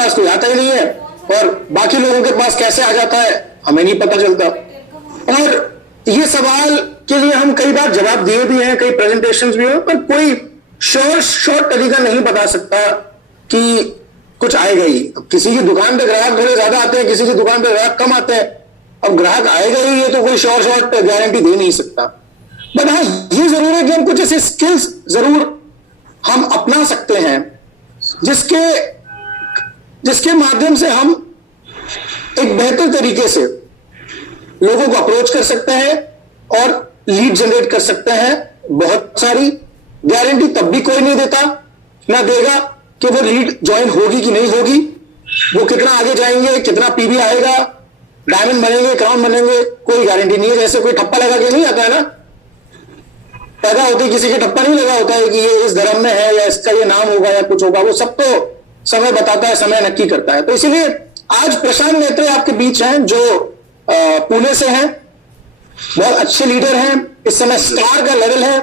पास कोई आता ही नहीं है, और बाकी लोगों के पास कैसे आ जाता है हमें नहीं पता चलता। और ये सवाल के लिए हम कई बार जवाब दिए भी हैं, कई प्रेजेंटेशंस भी हुए, पर कोई शॉर्ट तरीका नहीं बता सकता कि कुछ आएगा ही। अब किसी की दुकान पे ग्राहक थोड़े ज्यादा आते हैं, किसी की दुकान पे ग्राहक कम आते हैं, अब ग्राहक आएगा ही, ये तो कोई शॉर्ट गारंटी दे नहीं सकता। बट हाँ, ये जरूर है कि हम कुछ ऐसे स्किल्स जरूर हम अपना सकते हैं जिसके माध्यम से हम एक बेहतर तरीके से लोगों को अप्रोच कर सकते हैं और लीड जनरेट कर सकते हैं। बहुत सारी गारंटी तब भी कोई नहीं देता, ना देगा कि वो लीड ज्वाइन होगी कि नहीं होगी, वो कितना आगे जाएंगे, कितना पीबी आएगा, डायमंड बनेंगे, क्राउन बनेंगे, कोई गारंटी नहीं है। जैसे कोई ठप्पा लगा के नहीं आता है ना, पैदा होते किसी के ठप्पा नहीं लगा होता है कि ये इस धर्म में है या इसका ये नाम होगा या कुछ होगा, वो सब तो समय बताता है, समय नक्की करता है। तो इसीलिए आज प्रशांत नेत्रे आपके बीच हैं, जो पुणे से हैं, बहुत अच्छे लीडर हैं, इस समय स्टार का लेवल है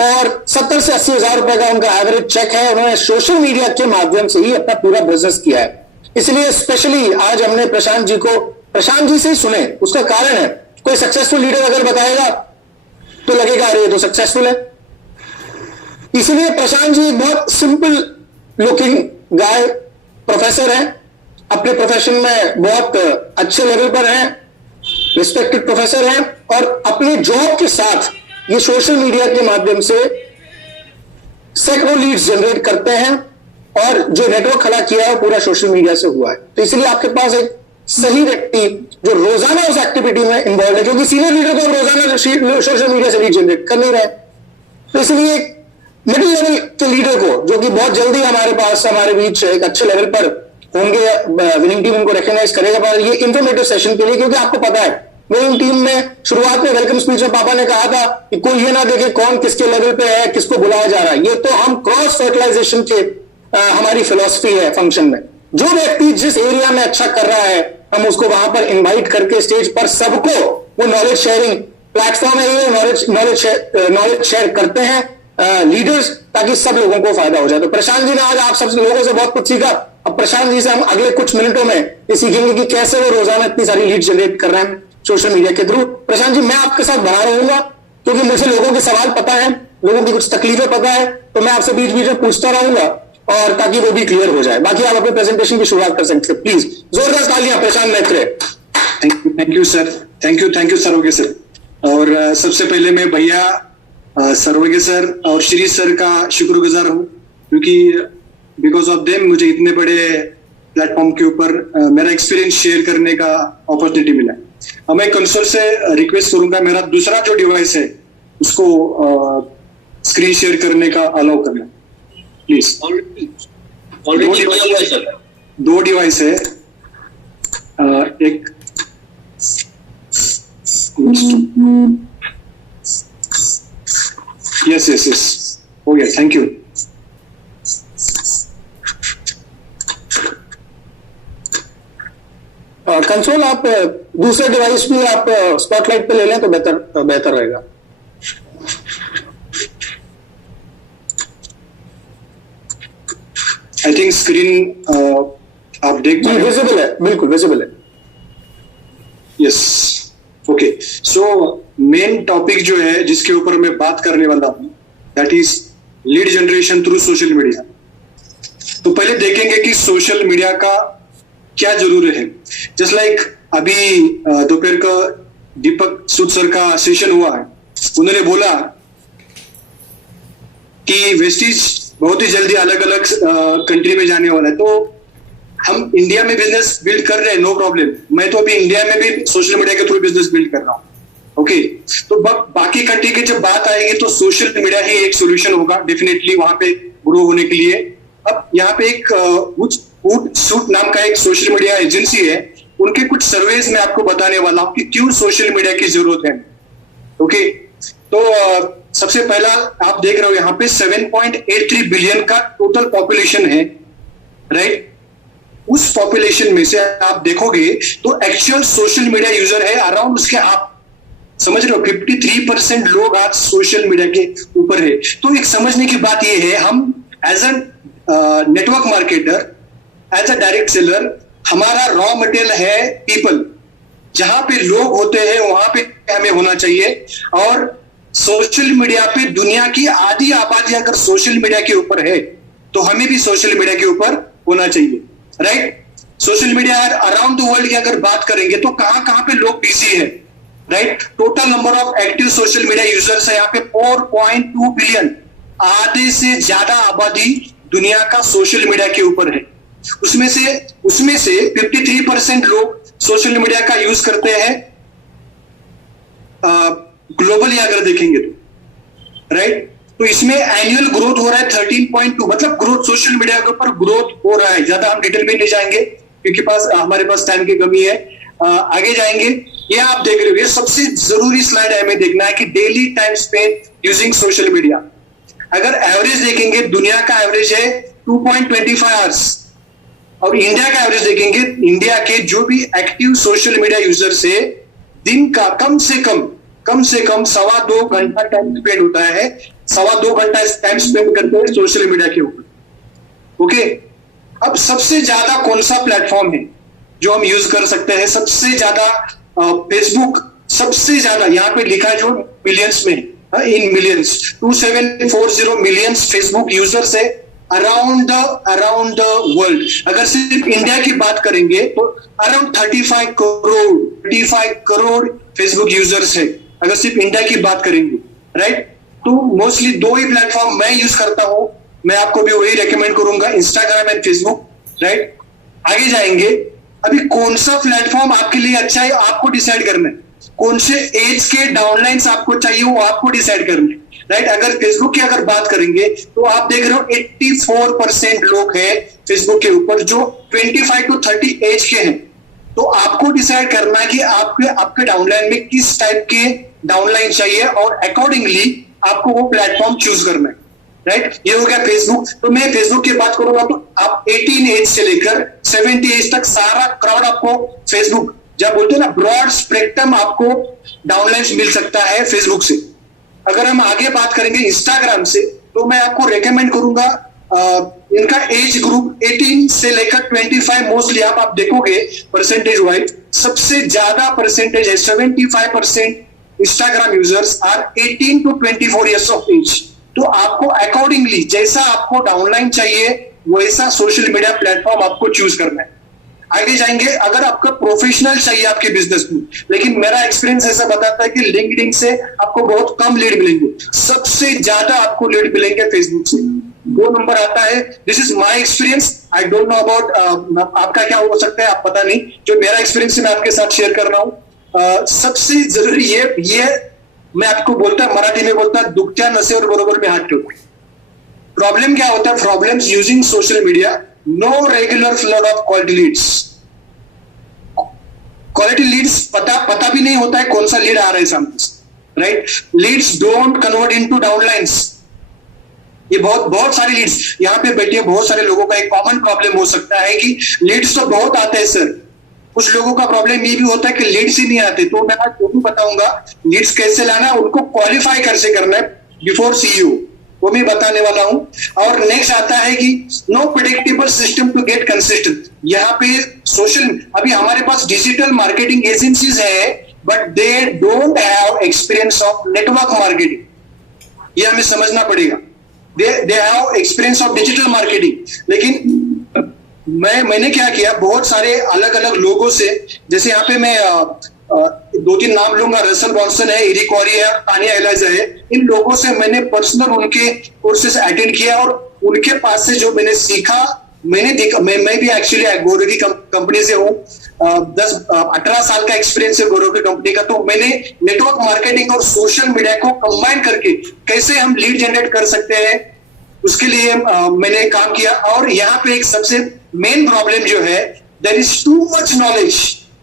और 70 से 80 हजार रुपए का उनका एवरेज चेक है। उन्होंने सोशल मीडिया के माध्यम से ही अपना पूरा बिजनेस किया है। इसलिए स्पेशली आज हमने प्रशांत जी से ही सुने। उसका कारण है, कोई सक्सेसफुल लीडर अगर बताएगा तो लगेगा अरे ये तो सक्सेसफुल है। इसलिए प्रशांत जी एक बहुत सिंपल लुकिंग गाय प्रोफेसर हैं, अपने प्रोफेशन में बहुत अच्छे लेवल पर हैं, रिस्पेक्टेड प्रोफेसर हैं, और अपने जॉब के साथ ये सोशल मीडिया के माध्यम से सैकड़ों लीड्स जनरेट करते हैं, और जो नेटवर्क खड़ा किया है पूरा सोशल मीडिया से हुआ है। तो इसलिए आपके पास एक सही व्यक्ति जो रोजाना उस एक्टिविटी में इन्वॉल्व है, क्योंकि सीनियर लीडर तो रोजाना सोशल मीडिया से लीड जनरेट कर नहीं रहे। तो इसलिए एक मिडिल लेवल के लीडर को, जो कि बहुत जल्दी हमारे पास हमारे बीच एक अच्छे लेवल पर होंगे, विनिंग टीम उनको रिकॉग्नाइज करेगा। पर ये इंफॉर्मेटिव सेशन के लिए, क्योंकि आपको पता है विनिंग टीम में शुरुआत में वेलकम स्पीच में पापा ने कहा था कि कोई ये ना देखे कौन किसके लेवल पे है, किसको बुलाया जा रहा है। ये तो हम क्रॉस फर्टिलाइजेशन के हमारी फिलॉसफी है फंक्शन में। जो व्यक्ति जिस एरिया में अच्छा कर रहा है, हम उसको वहां पर इन्वाइट करके स्टेज पर सबको वो नॉलेज शेयरिंग प्लेटफॉर्म है, ये नॉलेज शेयर करते हैं लीडर्स, ताकि सब लोगों को फायदा हो जाए। तो प्रशांत जी ने आज आप सब लोगों से बहुत कुछ सीखा। अब प्रशांत जी से हम अगले कुछ मिनटों में ये सीखेंगे कि कैसे वो रोजाना इतनी सारी लीड जनरेट कर रहे हैं सोशल मीडिया के थ्रू। प्रशांत जी, मैं आपके साथ बना रहूंगा, क्योंकि मुझे लोगों के सवाल पता है, लोगों की कुछ तकलीफें पता है, तो मैं आपसे बीच बीच में पूछता रहूंगा, और ताकि वो भी क्लियर हो जाए। बाकी आप अपने प्रेजेंटेशन की शुरुआत कर सकते हैं। प्लीज जोरदार तालियां प्रशांत नेत्रे। Thank you sir, thank you सर्वज्ञ सर। और सबसे पहले मैं भैया सर्वज्ञ सर और श्री सर का शुक्रगुजार हूँ, क्योंकि बिकॉज ऑफ देम मुझे इतने बड़े प्लेटफॉर्म के ऊपर मेरा एक्सपीरियंस शेयर करने का अपॉर्चुनिटी मिला। अब मैं कंसोल से रिक्वेस्ट करूंगा, मेरा दूसरा जो डिवाइस है उसको स्क्रीन शेयर करने का अलाउ करना प्लीज। दो डिवाइस है, एक यस हो गया, थैंक यू। कंसोल आप दूसरे डिवाइस भी आप स्पॉटलाइट पे ले लें तो बेहतर रहेगा। आई थिंक स्क्रीन आप देख पा रहे हो? विजिबल है, बिल्कुल विजिबल है। Yes, okay. So main topic जो है जिसके ऊपर मैं बात करने वाला हूं, that is lead generation through social media. तो पहले देखेंगे कि सोशल मीडिया का क्या जरूरी है। जस्ट लाइक अभी दोपहर का दीपक सूद सर का सेशन हुआ है, उन्होंने बोला कि वेस्टीज बहुत ही जल्दी अलग अलग कंट्री में जाने वाला है, तो हम इंडिया में बिजनेस बिल्ड कर रहे हैं, नो प्रॉब्लम। मैं तो अभी इंडिया में भी सोशल मीडिया के थ्रू बिजनेस बिल्ड कर रहा हूँ, ओके। तो बाकी कंट्री की जब बात आएगी तो सोशल मीडिया ही एक सोल्यूशन होगा डेफिनेटली वहां पे ग्रो होने के लिए। अब यहाँ पे एक फूड सूट नाम का एक सोशल मीडिया एजेंसी है, उनके कुछ सर्वेज में आपको बताने वाला हूं कि क्यों सोशल मीडिया की जरूरत है, ओके। तो सबसे पहला आप देख रहे हो यहाँ पे 7.83 बिलियन का टोटल पॉपुलेशन है, राइट। उस पॉपुलेशन में से आप देखोगे तो एक्चुअल सोशल मीडिया यूजर है अराउंड उसके, आप समझ रहे हो 53% लोग आज सोशल मीडिया के ऊपर है। तो एक समझने की बात यह है, हम as a network marketer as a direct seller हमारा रॉ मटेरियल है पीपल, जहां पे लोग होते हैं वहां पे हमें होना चाहिए। और सोशल मीडिया पे दुनिया की आधी आबादी अगर सोशल मीडिया के ऊपर है तो हमें भी सोशल मीडिया के ऊपर होना चाहिए, right. Social media around the world की अगर बात करेंगे तो कहां कहां पे लोग बिजी है, right. Total number of active social media users है यहाँ पे 4.2 बिलियन, आधे से ज्यादा आबादी दुनिया का सोशल मीडिया के ऊपर है। उसमें से 53% लोग सोशल मीडिया का यूज करते हैं ग्लोबली अगर देखेंगे तो, राइट। तो इसमें एनुअल ग्रोथ हो रहा है 13.2, मतलब ग्रोथ सोशल मीडिया के ऊपर ग्रोथ हो रहा है। ज्यादा हम डिटेल में नहीं जाएंगे क्योंकि हमारे पास टाइम की कमी है। आगे जाएंगे, ये आप देख रहे हो, ये सबसे जरूरी स्लाइड है हमें देखना है कि daily time spend using social media. अगर एवरेज देखेंगे, दुनिया का एवरेज है 2.25 आवर्स और इंडिया का एवरेज देखेंगे, इंडिया के जो भी एक्टिव सोशल मीडिया यूजर्स है दिन का कम से कम 2.25 घंटा टाइम स्पेंड होता है, 2.25 घंटा टाइम स्पेंड करते हैं सोशल मीडिया के ऊपर। ओके, अब सबसे ज्यादा कौन सा प्लेटफॉर्म है जो हम यूज कर सकते हैं? सबसे ज्यादा फेसबुक, सबसे ज्यादा यहाँ पे लिखा है जो मिलियंस में, in millions 2740 millions Facebook users है अराउंड द वर्ल्ड। अगर सिर्फ इंडिया की बात करेंगे तो अराउंड 35 करोड़ फेसबुक यूजर्स है अगर सिर्फ इंडिया की बात करेंगे, राइट। तो मोस्टली 2 ही प्लेटफॉर्म मैं यूज करता हूं, मैं आपको भी वही रेकमेंड करूंगा, इंस्टाग्राम एंड फेसबुक, राइट। आगे जाएंगे, अभी कौन सा प्लेटफॉर्म आपके लिए अच्छा है आपको डिसाइड करना है, कौन से एज के डाउनलाइंस आपको चाहिए वो आपको डिसाइड करना है, राइट। अगर फेसबुक की अगर बात करेंगे तो आप देख रहे हो 84% लोग हैं फेसबुक के ऊपर जो 25 to 30 एज के हैं। तो आपको डिसाइड करना है कि आपके डाउनलाइन में किस टाइप के डाउनलाइन चाहिए और अकॉर्डिंगली आपको वो प्लेटफॉर्म चूज करना है, राइट। ये हो गया फेसबुक। तो मैं फेसबुक की बात करूंगा तो आप 18 एज से लेकर 70 एज तक सारा क्राउड आपको फेसबुक, जब बोलते हैं ना ब्रॉड स्पेक्ट्रम, आपको डाउनलाइंस मिल सकता है फेसबुक से। अगर हम आगे बात करेंगे इंस्टाग्राम से तो मैं आपको रेकमेंड करूंगा इनका एज ग्रुप 18 से लेकर 25 मोस्टली आप देखोगे परसेंटेज वाइज सबसे ज्यादा परसेंटेज है, 75% Instagram users are 18 to 24 years of age. तो आपको अकॉर्डिंगली जैसा आपको डाउनलाइन चाहिए वैसा सोशल मीडिया प्लेटफॉर्म आपको चूज करना है। आगे जाएंगे, अगर आपका प्रोफेशनल चाहिए आपके बिजनेस में, लेकिन मेरा एक्सपीरियंस ऐसा बताता है कि लिंक्डइन से आपको बहुत कम लीड मिलेंगे, सबसे ज्यादा आपको लीड मिलेंगे फेसबुक से। 2 नंबर आता है, this is my experience, I don't know about आपका क्या हो सकता है, आप पता नहीं, जो मेरा एक्सपीरियंस है मैं आपके साथ शेयर कर रहा हूं। सबसे जरूरी ये मैं आपको बोलता, मराठी में बोलता, दुखत्या नसेवर बरोबर में हाथ ठेवतो। प्रॉब्लम क्या होता है? Problems using social media, no regular flow of quality leads. Quality leads पता भी नहीं होता है कौन सा लीड आ रहा है सामने से, right. Leads don't convert into downlines. ये बहुत सारे लीड्स यहाँ पे बैठे, बहुत सारे लोगों का एक कॉमन प्रॉब्लम हो सकता है कि लीड्स तो बहुत आते हैं सर, कुछ लोगों का प्रॉब्लम ये भी होता है कि लीड्स ही नहीं आते। तो मैं आज वो भी बताऊंगा लीड्स कैसे लाना है, उनको क्वालिफाई कैसे करना है बिफोर सीईओ, वो भी बताने वाला हूं। और नेक्स्ट आता है कि no predictable system to get consistent. यहाँ पे अभी हमारे पास डिजिटल मार्केटिंग एजेंसीज है but they don't have experience of network marketing, ये हमें समझना पड़ेगा। They have experience of digital marketing, लेकिन मैंने क्या किया, बहुत सारे अलग अलग लोगों से, जैसे यहाँ पे मैं 2-3 नाम लूंगा, रसल ब्रॉन्सन है, इरिक वॉरी है, तानिया एलाइजा है, इन लोगों से मैंने पर्सनल उनके कोर्सेज अटेंड किया और उनके पास से जो मैंने सीखा, मैंने देखा, मैं भी एक्चुअली गौरव की कंपनी से हूँ, 18 साल का एक्सपीरियंस है गौरव की कंपनी का। तो मैंने नेटवर्क मार्केटिंग और सोशल मीडिया को कंबाइन करके कैसे हम लीड जनरेट कर सकते हैं उसके लिए मैंने काम किया। और यहाँ पे एक सबसे मेन प्रॉब्लम जो है, there is too much knowledge.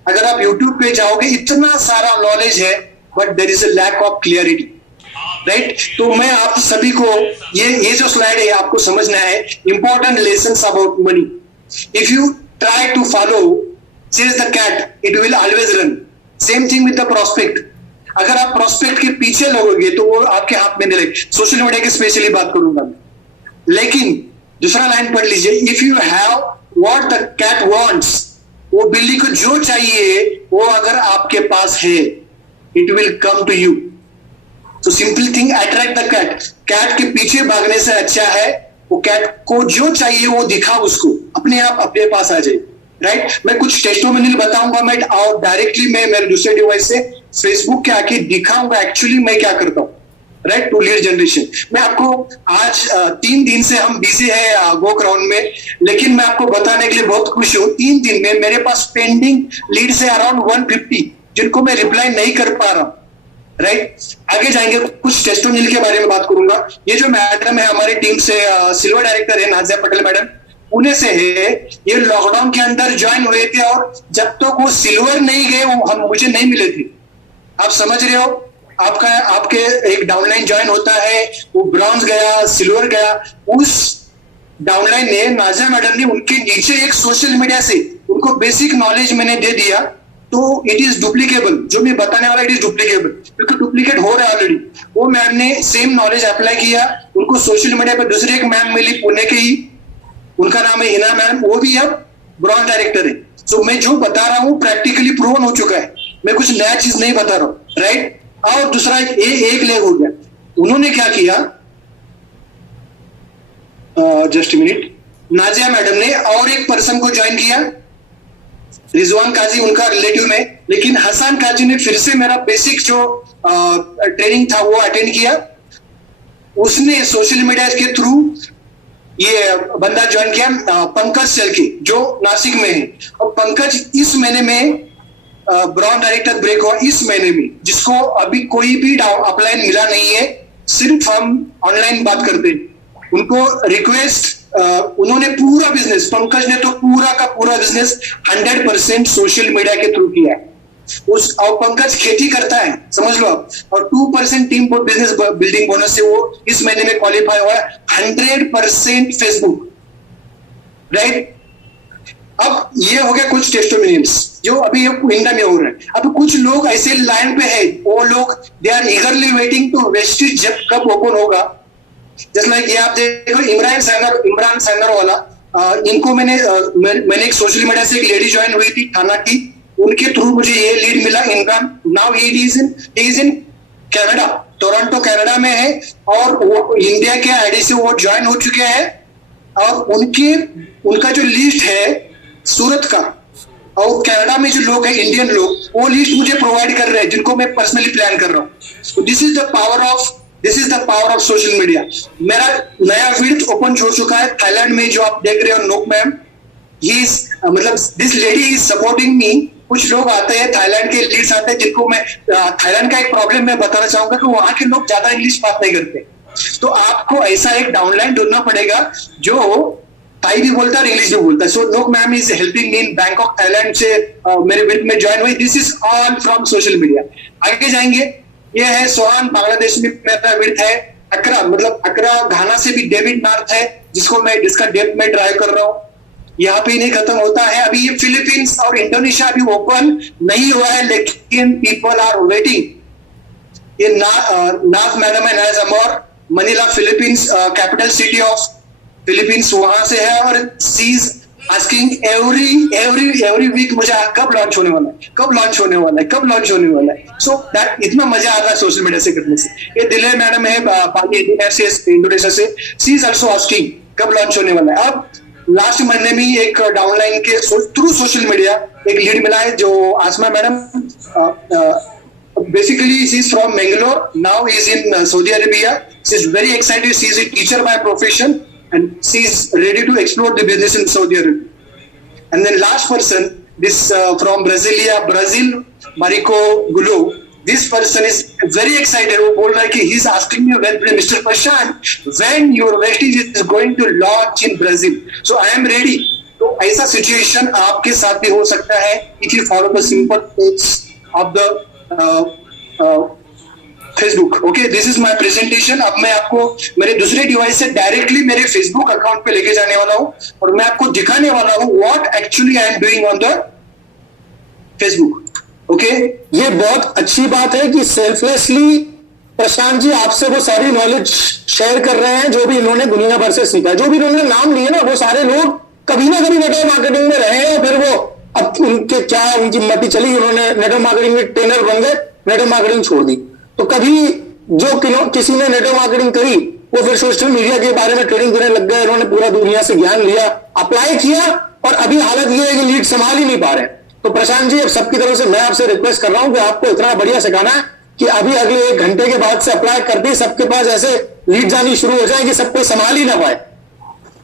अगर आप YouTube पे जाओगे इतना सारा नॉलेज है but there is a lack of clarity, right. तो मैं आप सभी को ये जो स्लाइड है आपको समझना है, important lessons about money. If you try to follow chase the cat it will always run. Same thing with the prospect. अगर आप प्रोस्पेक्ट के पीछे लगोगे तो वो आपके हाथ में नहीं लगेगा। सोशल मीडिया की स्पेशली बात करूंगा मैं, लेकिन दूसरा लाइन पढ़ लीजिए, if you have what the cat wants, वो बिल्ली को जो चाहिए वो अगर आपके पास है, it will come to you. तो simple thing, attract the cat. Cat के पीछे भागने से अच्छा है वो कैट को जो चाहिए वो दिखा, उसको अपने आप अपने पास आ जाए, राइट। मैं कुछ टेस्टिमोनियल बताऊंगा, मैं और डायरेक्टली मैं मेरे दूसरे डिवाइस से फेसबुक के आके दिखाऊंगा एक्चुअली मैं क्या करता हूं, राइट, टू लीड जनरेशन। मैं आपको आज 3 दिन से हम बिजी है वर्क राउंड में, लेकिन मैं आपको बताने के लिए बहुत खुश हूं, 3 दिन में मेरे पास पेंडिंग लीड से अराउंड 150 जिनको मैं रिप्लाई नहीं कर पा रहा हूं, राइट। आगे जाएंगे, कुछ टेस्टिमोनियल के बारे में बात करूंगा। ये जो मैडम है हमारी टीम से, सिल्वर डायरेक्टर है नाजिया पटेल मैडम, पुणे से है। ये लॉकडाउन के अंदर ज्वाइन हुए थे और जब तक वो सिल्वर नहीं गए वो हम मुझे नहीं मिले थे। आप समझ रहे हो, आपके एक डाउनलाइन ज्वाइन होता है, वो ब्रॉन्ज गया, सिल्वर गया, उस डाउनलाइन ने नाजिया मैडम ने उनके नीचे एक सोशल मीडिया से उनको बेसिक नॉलेज मैंने दे दिया, तो इट इज डुप्लीकेबल। जो मैं बताने वाला इट इज डुप्लीकेबल, क्योंकि डुप्लीकेट हो रहा है ऑलरेडी। वो मैम ने सेम नॉलेज अप्लाई किया, उनको सोशल मीडिया पर दूसरी एक मैम मिली पुणे के ही, उनका नाम है हिना मैम, वो भी अब ब्रॉन्ज डायरेक्टर है। सो मैं जो बता रहा हूं प्रैक्टिकली प्रूवन हो चुका है, मैं कुछ नया चीज नहीं बता रहा हूं, राइट। और दूसरा एक लेग हो गया, उन्होंने क्या किया, जस्ट मिनट, नाजिया मैडम ने और एक पर्सन को ज्वाइन किया, रिजवान काजी उनका रिलेटिव में, लेकिन हसन काजी ने फिर से मेरा बेसिक जो ट्रेनिंग था वो अटेंड किया। उसने सोशल मीडिया के थ्रू ये बंदा ज्वाइन किया, पंकज सेल्की जो नासिक में है। और पंकज इस महीने में ब्रॉन्ज डायरेक्टर ब्रेक हुआ, इस महीने में, जिसको अभी कोई भी अपलाइन मिला नहीं है, सिर्फ हम ऑनलाइन बात करते हैं। उनको रिक्वेस्ट, उन्होंने पूरा बिजनेस, पंकज ने तो पूरा का पूरा बिजनेस 100% सोशल मीडिया के थ्रू किया है। और पंकज खेती करता है, समझ लो आप, और 2% टीम बिजनेस बिल्डिंग बोनस से वो इस महीने में क्वालिफाई हुआ है, 100% फेसबुक, राइट। अब ये हो गया कुछ टेस्टिमोनियल्स जो अभी इंडिया में हो रहे हैं। अब कुछ लोग ऐसे लाइन पे है, वो लोग they are eagerly waiting to wastage जब कब ओपन होगा। जैसे लाइक ये आप देखो, इमरान सैनर वाला, इनको मैंने एक सोशल मीडिया से एक लेडी ज्वाइन हुई थी थाना की, उनके थ्रू मुझे ये लीड मिला। Imran now he is in Canada, Toronto Canada में है, और वो इंडिया के आईडी से वो ज्वाइन हो चुके हैं। और उनका जो लिस्ट है सूरत का, और कनाडा में जो लोग हैं इंडियन लोग, वो लिस्ट मुझे प्रोवाइड कर रहे हैं जिनको मैं पर्सनली प्लान कर रहा हूँ। This is the power of social media. मेरा नया फील्ड ओपन हो चुका है थाईलैंड में, जो आप देख रहे हो, नोक मैम, मतलब this lady is supporting me. कुछ लोग आते हैं थाईलैंड के लीड्स आते हैं, जिनको मैं थाईलैंड का एक प्रॉब्लम मैं बताना चाहूंगा कि वहां के लोग ज्यादा इंग्लिश बात नहीं करते, तो आपको ऐसा एक डाउनलाइन ढूंढना पड़ेगा जो थाई भी बोलता है, इंग्लिश भी बोलता है। सो नोक ma'am is helping me in Bangkok Thailand से मेरे बिल्ड में ज्वाइन हुई। This is all from social media. आगे जाएंगे, ये है सोहान, बांग्लादेश में मेरा बिल्ड है। अकरा, मतलब अकरा घाना से भी डेविड नॉर्थ है, जिसका डेप्थ में ड्राइव कर रहा हूँ। यहाँ पे नहीं खत्म होता है, अभी ये फिलीपींस और इंडोनेशिया अभी ओपन नहीं हुआ है, लेकिन पीपल आर वेटिंग। ये नाफ मैडम है, Naz Amor, Manila Philippines, capital city of Philippines वहां से है, और she is asking every week मुझे कब लॉन्च होने वाला है। सो दैट इतना मजा आता है सोशल मीडिया से करने से। ये दिले मैडम है पाली इंडोनेशिया से, सी इज ऑल्सो आस्किंग कब लॉन्च होने वाला है। अब लास्ट महीने में एक डाउनलाइन के थ्रू सोशल मीडिया एक लीड मिला है, जो आसमा madam, basically she is from Mangalore, now he is in Saudi Arabia. She is very excited, she is a teacher by profession and she is ready to explore the business in Saudi Arabia. And then last person, this from Brazil, Marico Gulo, this person is very excited. वो बोल रहा है कि he is asking me, when Mr. Prashant, when your vestige is going to launch in Brazil, so I am ready. तो ऐसा situation आपके साथ भी हो सकता है if you follow the simple steps of the Facebook. Okay, this is my presentation. अब मैं आपको मेरे दूसरे डिवाइस से डायरेक्टली मेरे फेसबुक अकाउंट पे लेके जाने वाला हूं, और मैं आपको दिखाने वाला हूं what actually I am doing on the Facebook. Okay, ये बहुत अच्छी बात है कि सेल्फलेसली प्रशांत जी आपसे वो सारी नॉलेज शेयर कर रहे हैं जो भी इन्होंने दुनिया भर से सीखा। जो भी इन्होंने नाम लिए ना, वो सारे लोग कभी ना कभी नेटवर्क मार्केटिंग में रहे और फिर वो अब उनके क्या उनकी मति चली, उन्होंने नेटवर्क मार्केटिंग में ट्रेनर बन गए, नेटवर्क मार्केटिंग छोड़ दी। तो कभी जो किसी ने नेटवर्क मार्केटिंग करी वो फिर सोशल मीडिया के बारे में ट्रेनिंग देने लग गए, उन्होंने पूरा दुनिया से ज्ञान लिया, अप्लाई किया और अभी हालत ये है कि लीड संभाल ही नहीं पा रहे। तो प्रशांत जी, अब सबकी तरफ से मैं आपसे रिक्वेस्ट कर रहा हूं कि आपको इतना बढ़िया सिखाना है कि अभी अगले 1 घंटे के बाद से अप्लाई करते ही सबके पास ऐसे लीड जानी शुरू हो जाए कि सब कोई संभाल ही ना पाए।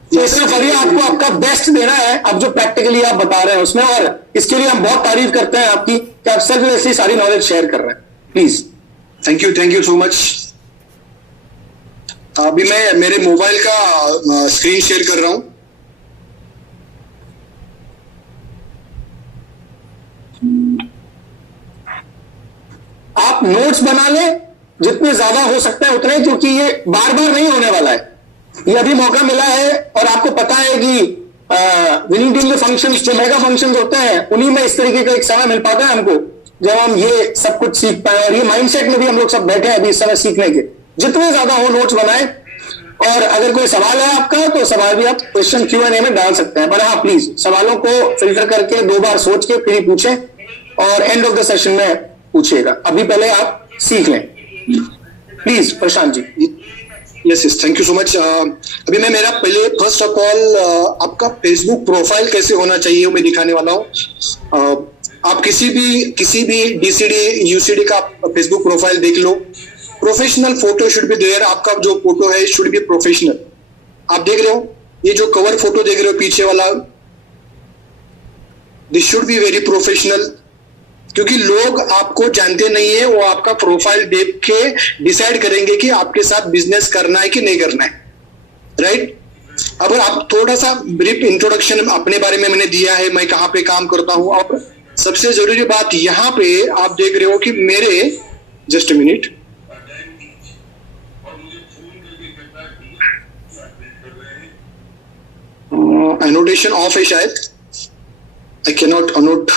तो इतना बढ़िया आपको आपका बेस्ट देना है अब जो प्रैक्टिकली आप बता रहे हैं उसमें, और इसके लिए हम बहुत तारीफ करते हैं आपकी कि आप सेल्फलेसली सारी नॉलेज शेयर कर रहे हैं। Please. Thank you so much. अभी मैं मेरे मोबाइल का स्क्रीन शेयर कर रहा हूं। आप नोट्स बना लें जितने ज्यादा हो सकते हैं उतने, क्योंकि ये बार बार नहीं होने वाला है। ये अभी मौका मिला है और आपको पता है कि विनिंग टीम के फंक्शंस, जो मेगा फंक्शंस होते हैं, उन्हीं में इस तरीके का एक समय मिल पाता है हमको जब हम ये सब कुछ सीख पाए। और ये माइंडसेट में भी हम लोग सब बैठे हैं अभी इस समय सीखने के। जितने ज्यादा हो नोट्स बनाए, और अगर कोई सवाल है आपका तो सवाल भी आप क्वेश्चन Q&A में डाल सकते हैं, पर हाँ प्लीज सवालों को फिल्टर करके 2 बार सोच के फिर ही पूछें और एंड ऑफ द सेशन में पूछिएगा। अभी पहले आप सीख लें please. Prashant ji. Yes, thank you so much. अभी मैं मेरा पहले फर्स्ट ऑफ ऑल आपका फेसबुक प्रोफाइल कैसे होना चाहिए वो मैं दिखाने वाला हूँ। आप किसी भी DCD UCD का फेसबुक प्रोफाइल देख लो, professional photo should be there. आपका जो फोटो है शुड बी प्रोफेशनल। आप देख रहे हो ये जो कवर फोटो देख रहे हो पीछे वाला, this should be very professional, क्योंकि लोग आपको जानते नहीं है, वो आपका प्रोफाइल देख के डिसाइड करेंगे कि आपके साथ बिजनेस करना है कि नहीं करना है, राइट? अब आप थोड़ा सा ब्रीफ इंट्रोडक्शन अपने बारे में मैंने दिया है, मैं कहाँ पे काम करता हूं। अब सबसे जरूरी बात यहाँ पे आप देख रहे हो कि मेरे, just a minute, annotation of है शायद, आई कैन नॉट अनोट।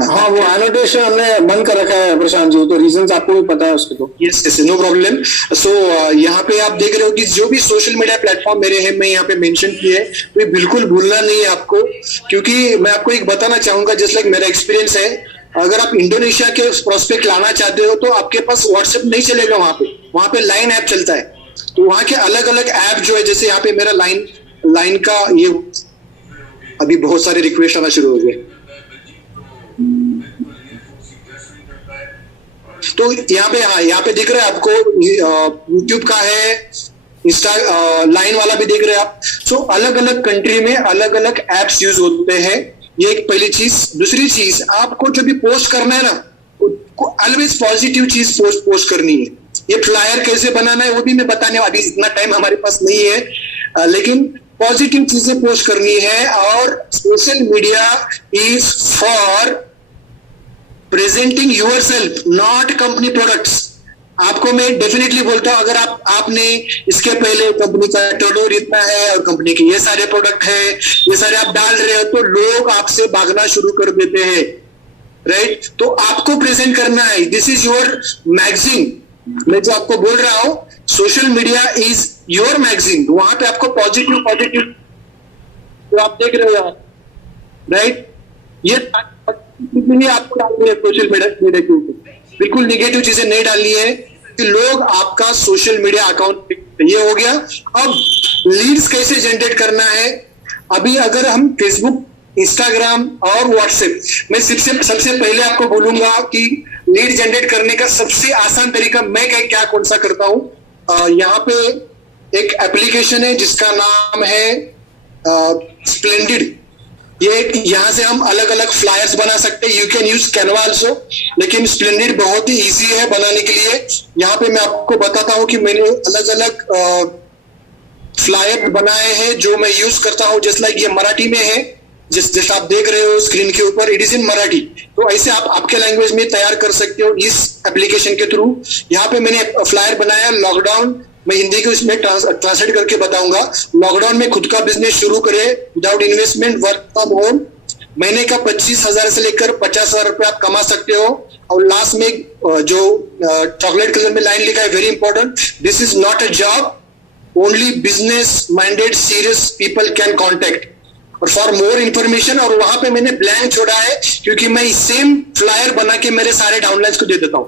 हाँ, वो एनोटेशन हमने बंद कर रखा है प्रशांत जी, तो रीजंस आपको भी पता है उसके। तो यस, नो प्रॉब्लम। सो यहाँ पे आप देख रहे हो कि जो भी सोशल मीडिया प्लेटफॉर्म मेरे हैं मैं यहाँ पे मेंशन किए है, तो ये बिल्कुल भूलना नहीं है आपको, क्योंकि मैं आपको एक बताना चाहूंगा, जस्ट लाइक मेरा एक्सपीरियंस है, अगर आप इंडोनेशिया के प्रोस्पेक्ट लाना चाहते हो तो आपके पास व्हाट्सएप नहीं चलेगा, वहां पे लाइन ऐप चलता है। तो वहां के अलग अलग ऐप जो है, जैसे यहाँ पे मेरा लाइन का ये अभी बहुत सारे रिक्वेस्ट आना शुरू हो गए। तो यहाँ पे दिख रहा है आपको, यूट्यूब का है, इंस्टा लाइन वाला भी देख रहे हैं आप। सो अलग अलग कंट्री में अलग अलग एप्स यूज होते हैं, ये एक पहली चीज। दूसरी चीज, आपको जो भी पोस्ट करना है ना, ऑलवेज पॉजिटिव चीज पोस्ट करनी है। ये फ्लायर कैसे बनाना है वो भी मैं बताने वाली, इतना टाइम हमारे पास नहीं है, लेकिन पॉजिटिव चीजें पोस्ट करनी है। और social media is for presenting yourself, not company products. आपको मैं डेफिनेटली बोलता हूं, अगर आपने इसके पहले कंपनी का टर्नओवर इतना है और कंपनी के ये सारे प्रोडक्ट है, ये सारे आप डाल रहे हो, तो लोग आपसे भागना शुरू कर देते हैं, राइट? तो आपको प्रेजेंट करना है, दिस इज योर मैगजीन। मैं जो आपको बोल रहा हूं, social media is your magazine. वहां पे आपको पॉजिटिव तो आप देख रहे हो, राइट? ये आपको डालनी है सोशल मीडिया के ऊपर, बिल्कुल निगेटिव चीजें नहीं डालनी है कि लोग आपका सोशल मीडिया अकाउंट, ये हो गया। अब लीड्स कैसे जनरेट करना है, अभी अगर हम फेसबुक, इंस्टाग्राम और व्हाट्सएप, मैं सबसे पहले आपको बोलूंगा कि लीड जनरेट करने का सबसे आसान तरीका मैं क्या कौन सा करता हूं। यहाँ पे एक एप्लीकेशन है जिसका नाम है स्प्लेंडिड। ये यहाँ से हम अलग अलग फ्लायर्स बना सकते हैं, you can use Canva also, लेकिन स्प्लेंडिड बहुत ही इजी है बनाने के लिए। यहाँ पे मैं आपको बताता हूँ कि मैंने अलग अलग फ्लायर बनाए हैं जो मैं यूज करता हूँ, जस्ट लाइक ये मराठी में है, जिस आप देख रहे हो स्क्रीन के ऊपर, इट इज इन मराठी। तो ऐसे आप आपके लैंग्वेज में तैयार कर सकते हो इस एप्लीकेशन के थ्रू। यहाँ पे मैंने फ्लायर बनाया, लॉकडाउन, मैं हिंदी को इसमें ट्रांसलेट करके बताऊंगा। लॉकडाउन में खुद का बिजनेस शुरू करे without investment, work from home, महीने का 25,000 से लेकर 50,000 रुपए आप कमा सकते हो। और लास्ट में जो चॉकलेट कलर में लाइन लिखा है, very important, this is not a job, only business minded serious people can contact और फॉर मोर इंफॉर्मेशन। और वहां पे मैंने ब्लैंक छोड़ा है क्योंकि मैं सेम फ्लायर बना के मेरे सारे डाउनलाइंस को दे देता हूँ।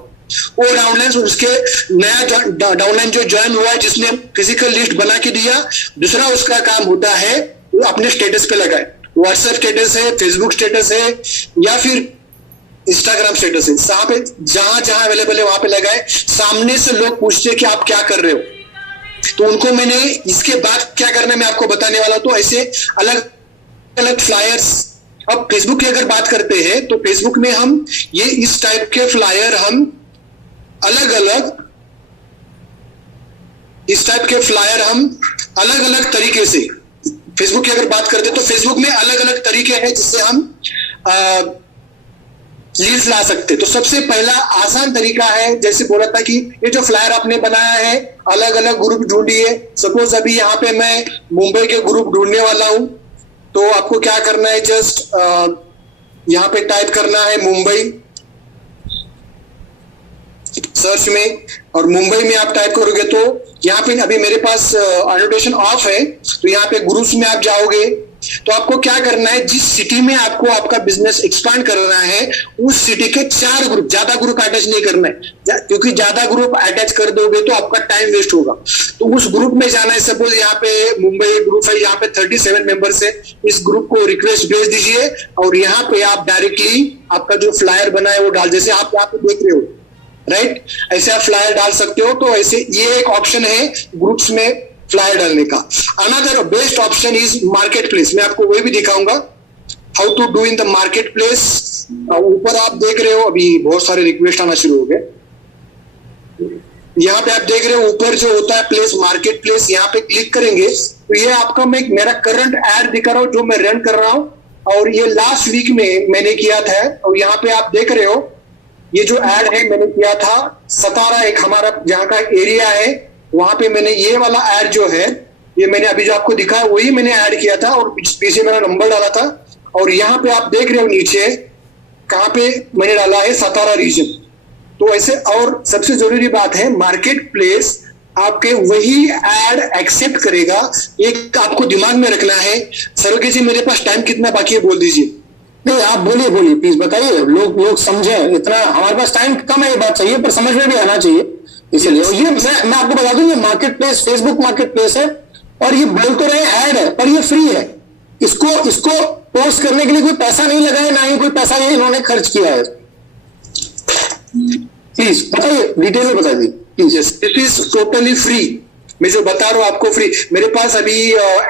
वो डाउनलाइंस उसके नया डाउनलाइन जो ज्वाइन हुआ है जिसने फिजिकल लिस्ट बना के दिया, दूसरा उसका काम होता है वो अपने स्टेटस पे लगाए, व्हाट्सएप स्टेटस है, फेसबुक स्टेटस है या फिर इंस्टाग्राम स्टेटस है, जहां जहां अवेलेबल है वहां पे लगाए। सामने से लोग पूछते हैं कि आप क्या कर रहे हो, तो उनको मैंने इसके बाद क्या करना है मैं आपको बताने वाला हूं। तो ऐसे अलग अलग फ्लायर्स। अब फेसबुक की अगर बात करते हैं तो फेसबुक में हम ये इस टाइप के फ्लायर हम अलग अलग तरीके से फेसबुक की अगर बात करते हैं तो फेसबुक में अलग अलग तरीके हैं जिससे हम लीड्स ला सकते। तो सबसे पहला आसान तरीका है, जैसे बोला था कि ये जो फ्लायर आपने बनाया है अलग अलग ग्रुप ढूंढिए। सपोज अभी यहाँ पे मैं मुंबई के ग्रुप ढूंढने वाला हूं, तो आपको क्या करना है, जस्ट यहाँ पे टाइप करना है मुंबई सर्च में, और मुंबई में आप टाइप करोगे तो यहाँ पे अभी मेरे पास एनोटेशन ऑफ है, तो यहाँ पे ग्रुप्स में आप जाओगे तो आपको क्या करना है, जिस सिटी में आपको आपका बिजनेस एक्सपांड करना है उस सिटी के 4 ग्रुप, ज्यादा ग्रुप अटैच नहीं करना है, क्योंकि ज्यादा ग्रुप अटैच कर दोगे तो आपका टाइम वेस्ट होगा। तो उस ग्रुप में जाना है। सपोज यहाँ पे मुंबई ग्रुप है, यहाँ पे 37 मेंबर्स है, इस ग्रुप को रिक्वेस्ट भेज दीजिए और यहाँ पे आप डायरेक्टली आपका जो फ्लायर बना है वो डाल, जैसे आप यहाँ पे देख रहे हो राइट, ऐसे आप फ्लायर डाल सकते हो। तो ऐसे ये एक ऑप्शन है ग्रुप्स में फ्लायर डालने का। Another best option is market place. मैं आपको वही भी दिखाऊंगा how to do in the market place. ऊपर आप देख रहे हो अभी बहुत सारे रिक्वेस्ट आना शुरू हो गए। यहाँ पे आप देख रहे हो ऊपर जो होता है प्लेस, मार्केट प्लेस, यहाँ पे क्लिक करेंगे तो ये आपका मैं मेरा करंट एड दिखा रहा हूँ जो मैं रन कर रहा हूँ, और ये लास्ट वीक में मैंने किया था। और यहाँ पे आप देख रहे हो ये जो एड है मैंने किया था सतारा, एक हमारा जहाँ का एरिया है वहां पे मैंने ये वाला एड जो है ये मैंने अभी जो आपको दिखा है वही मैंने ऐड किया था और पीछे मेरा नंबर डाला था। और यहाँ पे आप देख रहे हो नीचे कहाँ पे मैंने डाला है सतारा रीजन। तो ऐसे, और सबसे जरूरी बात है मार्केट प्लेस आपके वही एड एक्सेप्ट करेगा, एक आपको दिमाग में रखना है। सरोगे जी मेरे पास टाइम कितना बाकी है बोल दीजिए। नहीं आप बोलिए प्लीज बताइए, लोग समझे। इतना हमारे पास टाइम कम है, ये बात चाहिए पर समझ में भी आना चाहिए, इसलिए। और ये मैं आपको बता दूं, ये market place Facebook market place है और ये बोल तो रहे ऐड है पर ये फ्री है। इसको पोस्ट करने के लिए कोई पैसा नहीं लगा है, ना ही कोई पैसा ये इन्होंने खर्च किया है। प्लीज बताइए, डिटेल में बता दीजिए please. This is totally free. मैं जो बता रहा हूँ आपको फ्री। मेरे पास अभी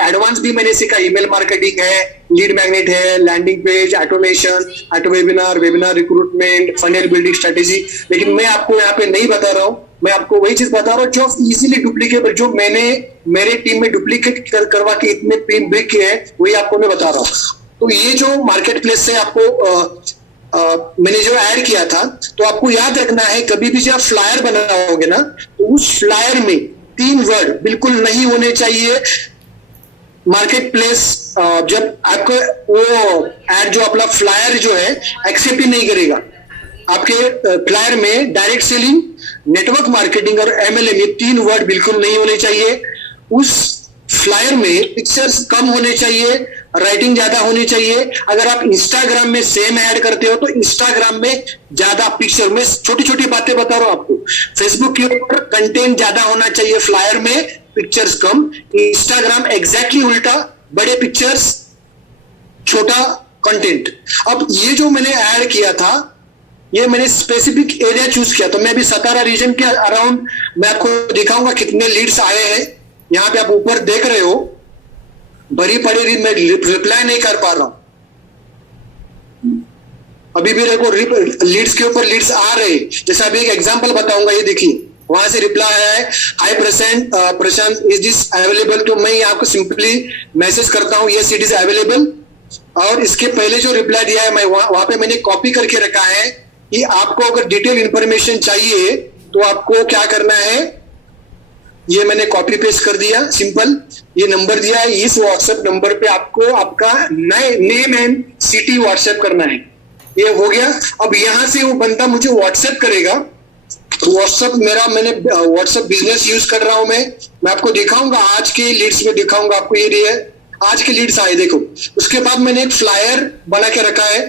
एडवांस भी मैंने सीखा, ईमेल मार्केटिंग है, लीड मैग्नेट है, landing page, automation, auto webinar recruitment, funnel building strategy. लेकिन मैं आपको यहाँ पे नहीं बता रहा हूँ, मैं आपको वही चीज बता रहा हूँ जो इजीली डुप्लीकेबल, जो मैंने मेरे टीम में डुप्लीकेट करवा के इतने टीम ब्रिक किए हैं वही आपको मैं बता रहा हूँ। तो ये जो मार्केट प्लेस से आपको मैंने जो ऐड किया था, तो आपको याद रखना है कभी भी जब आप फ्लायर बनाओगे ना तो उस फ्लायर में 3 वर्ड बिल्कुल नहीं होने चाहिए। मार्केट प्लेस जब आपका वो ऐड जो अपना फ्लायर जो है एक्सेप्ट ही नहीं करेगा, आपके फ्लायर में डायरेक्ट सेलिंग, नेटवर्क मार्केटिंग और MLM ये 3 वर्ड बिल्कुल नहीं होने चाहिए। उस फ्लायर में पिक्चर्स कम होने चाहिए, राइटिंग ज्यादा होनी चाहिए। अगर आप इंस्टाग्राम में सेम ऐड करते हो तो इंस्टाग्राम में ज्यादा पिक्चर, में छोटी छोटी बातें बता रहा हूं आपको। फेसबुक के ऊपर कंटेंट ज्यादा होना चाहिए, फ्लायर में पिक्चर्स कम। इंस्टाग्राम एग्जैक्टली उल्टा, बड़े पिक्चर्स छोटा कंटेंट। अब ये जो मैंने ऐड किया था ये मैंने स्पेसिफिक एरिया चूज किया, तो मैं अभी सतारा रीजन के अराउंड मैं आपको दिखाऊंगा कितने लीड्स आए हैं। यहाँ पे आप ऊपर देख रहे हो भरी पड़ी मैं रिप्लाई नहीं कर पा रहा हूं, अभी भी देखो लीड्स के ऊपर लीड्स आ रहे हैं। जैसे अभी एक एग्जांपल बताऊंगा, ये देखिए वहां से रिप्लाई आया है, हाय प्रशांत इज दिस अवेलेबल। तो मैं आपको सिंपली मैसेज करता हूं यस इट इज अवेलेबल। और इसके पहले जो रिप्लाई दिया है मैं वहां पे मैंने कॉपी करके रखा है कि आपको अगर डिटेल इंफॉर्मेशन चाहिए तो आपको क्या करना है, ये मैंने कॉपी पेस्ट कर दिया सिंपल। ये नंबर दिया है, इस व्हाट्सएप नंबर पे आपको आपका नेम एंड सिटी व्हाट्सएप करना है। ये हो गया। अब यहां से वो बंदा मुझे व्हाट्सएप करेगा व्हाट्सएप मैंने व्हाट्सएप बिजनेस यूज कर रहा हूं। मैं आपको दिखाऊंगा, आज के लीड्स में दिखाऊंगा आपको। ये है आज के लीड्स आए, देखो। उसके बाद मैंने एक फ्लायर बना के रखा है,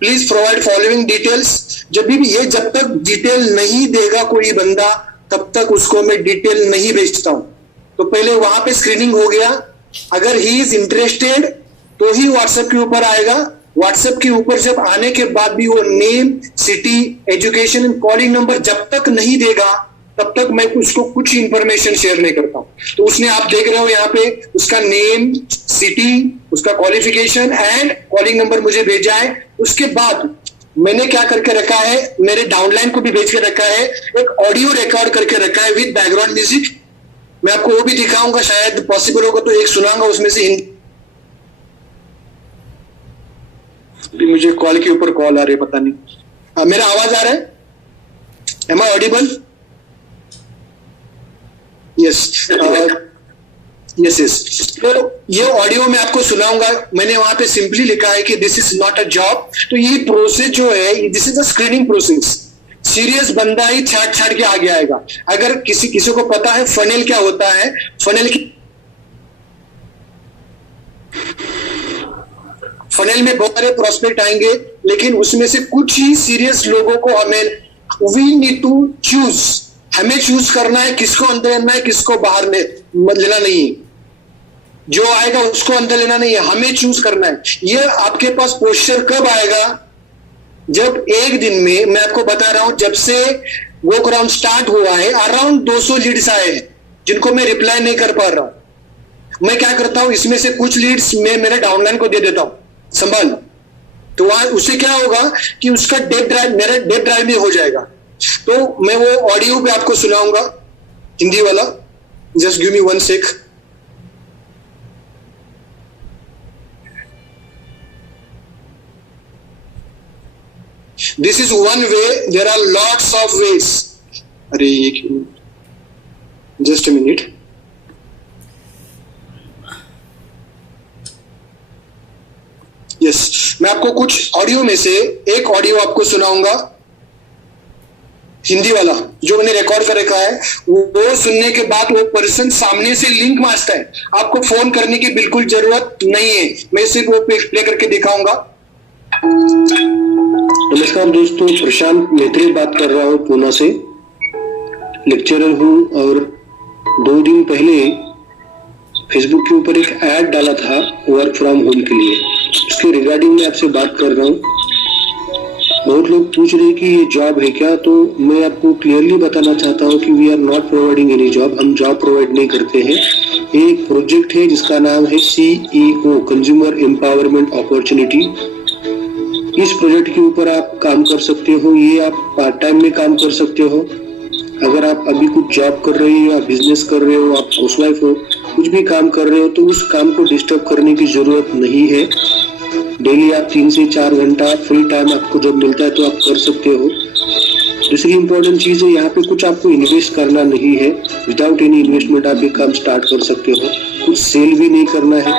प्लीज प्रोवाइड फॉलोइंग डिटेल्स। जब तक डिटेल नहीं देगा कोई बंदा, तब तक उसको मैं डिटेल नहीं भेजता हूं। तो पहले वहां पे स्क्रीनिंग हो गया, अगर ही इज इंटरेस्टेड तो ही व्हाट्सएप के ऊपर आएगा। व्हाट्सएप के ऊपर जब आने के बाद भी वो name, city, education, calling number जब तक नहीं देगा, तब तक मैं उसको कुछ इंफॉर्मेशन शेयर नहीं करता हूं। तो उसने, आप देख रहे हो यहाँ पे, उसका नेम, सिटी, उसका क्वालिफिकेशन एंड कॉलिंग नंबर मुझे भेजा है। उसके बाद मैंने क्या करके रखा है, मेरे डाउनलाइन को भी भेज के रखा है, एक ऑडियो रिकॉर्ड करके रखा है विद बैकग्राउंड म्यूजिक। मैं आपको वो भी दिखाऊंगा, शायद पॉसिबल होगा तो एक सुनाऊंगा उसमें से। भी मुझे कॉल के ऊपर कॉल आ रही है, पता नहीं। मेरा आवाज आ रहा है? Am I audible? Yes yes. तो ये ऑडियो मैं आपको सुनाऊंगा। मैंने वहां पे सिंपली लिखा है कि this is not a job. तो ये प्रोसेस जो है, this is a screening process. Serious बंदा ही छाट के आगे आएगा। अगर किसी को पता है फनेल क्या होता है, फनेल में बहुत सारे प्रोस्पेक्ट आएंगे, लेकिन उसमें से कुछ ही सीरियस लोगों को वी नीड टू चूज। हमें चूज करना है किसको अंदर लेना है, किसको बाहर लेना नहीं है। जो आएगा उसको अंदर लेना नहीं है, हमें चूज करना है। ये आपके पास पोस्चर कब आएगा? जब एक दिन में, मैं आपको बता रहा हूं, जब से वर्क राउंड स्टार्ट हुआ है, अराउंड 200 लीड्स आए हैं जिनको मैं रिप्लाई नहीं कर पा रहा हूं। मैं क्या करता हूं, इसमें से कुछ लीड्स मैं मेरे डाउनलाइन को दे देता हूं, संभाल। तो वहां उससे क्या होगा कि उसका मेरा डेड ड्राइव में हो जाएगा। तो मैं वो ऑडियो पे आपको सुनाऊंगा, हिंदी वाला। Just give me 1 sec. This is one way, there are lots of ways. अरे जस्ट अ मिनट। यस, मैं आपको कुछ ऑडियो में से एक ऑडियो आपको सुनाऊंगा, हिंदी वाला, जो मैंने रिकॉर्ड कर रखा है। वो सुनने के बाद वो पर्सन सामने से लिंक मांगता है। आपको फोन करने की बिल्कुल जरूरत नहीं है, मैं सिर्फ वो प्ले करके दिखाऊंगा। नमस्कार दोस्तों, प्रशांत मेत्री बात कर रहा हूँ, पूना से। लेक्चरर हूँ और 2 दिन पहले फेसबुक के ऊपर एक ऐड डाला था वर्क फ्रॉम होम के लिए। उसके रिगार्डिंग में आपसे बात कर रहा हूँ। बहुत लोग पूछ रहे हैं कि ये जॉब है क्या, तो मैं आपको क्लियरली बताना चाहता हूँ कि we are not providing any job. हम जॉब प्रोवाइड नहीं करते हैं। एक प्रोजेक्ट है जिसका नाम है CEO, कंज्यूमर एम्पावरमेंट अपॉर्चुनिटी। इस प्रोजेक्ट के ऊपर आप काम कर सकते हो। ये आप पार्ट टाइम में काम कर सकते हो। अगर आप अभी कुछ जॉब कर रहे हो या बिजनेस कर रहे हो, आप हाउसवाइफ हो, कुछ भी काम कर रहे हो, तो उस काम को डिस्टर्ब करने की जरूरत नहीं है। डेली आप 3 से 4 घंटा फ्री टाइम आपको जब मिलता है तो आप कर सकते हो। दूसरी इंपॉर्टेंट चीज है, यहाँ पे कुछ आपको इन्वेस्ट करना नहीं है। विदाउट एनी इन्वेस्टमेंट आप ये काम स्टार्ट कर सकते हो। कुछ सेल भी नहीं करना है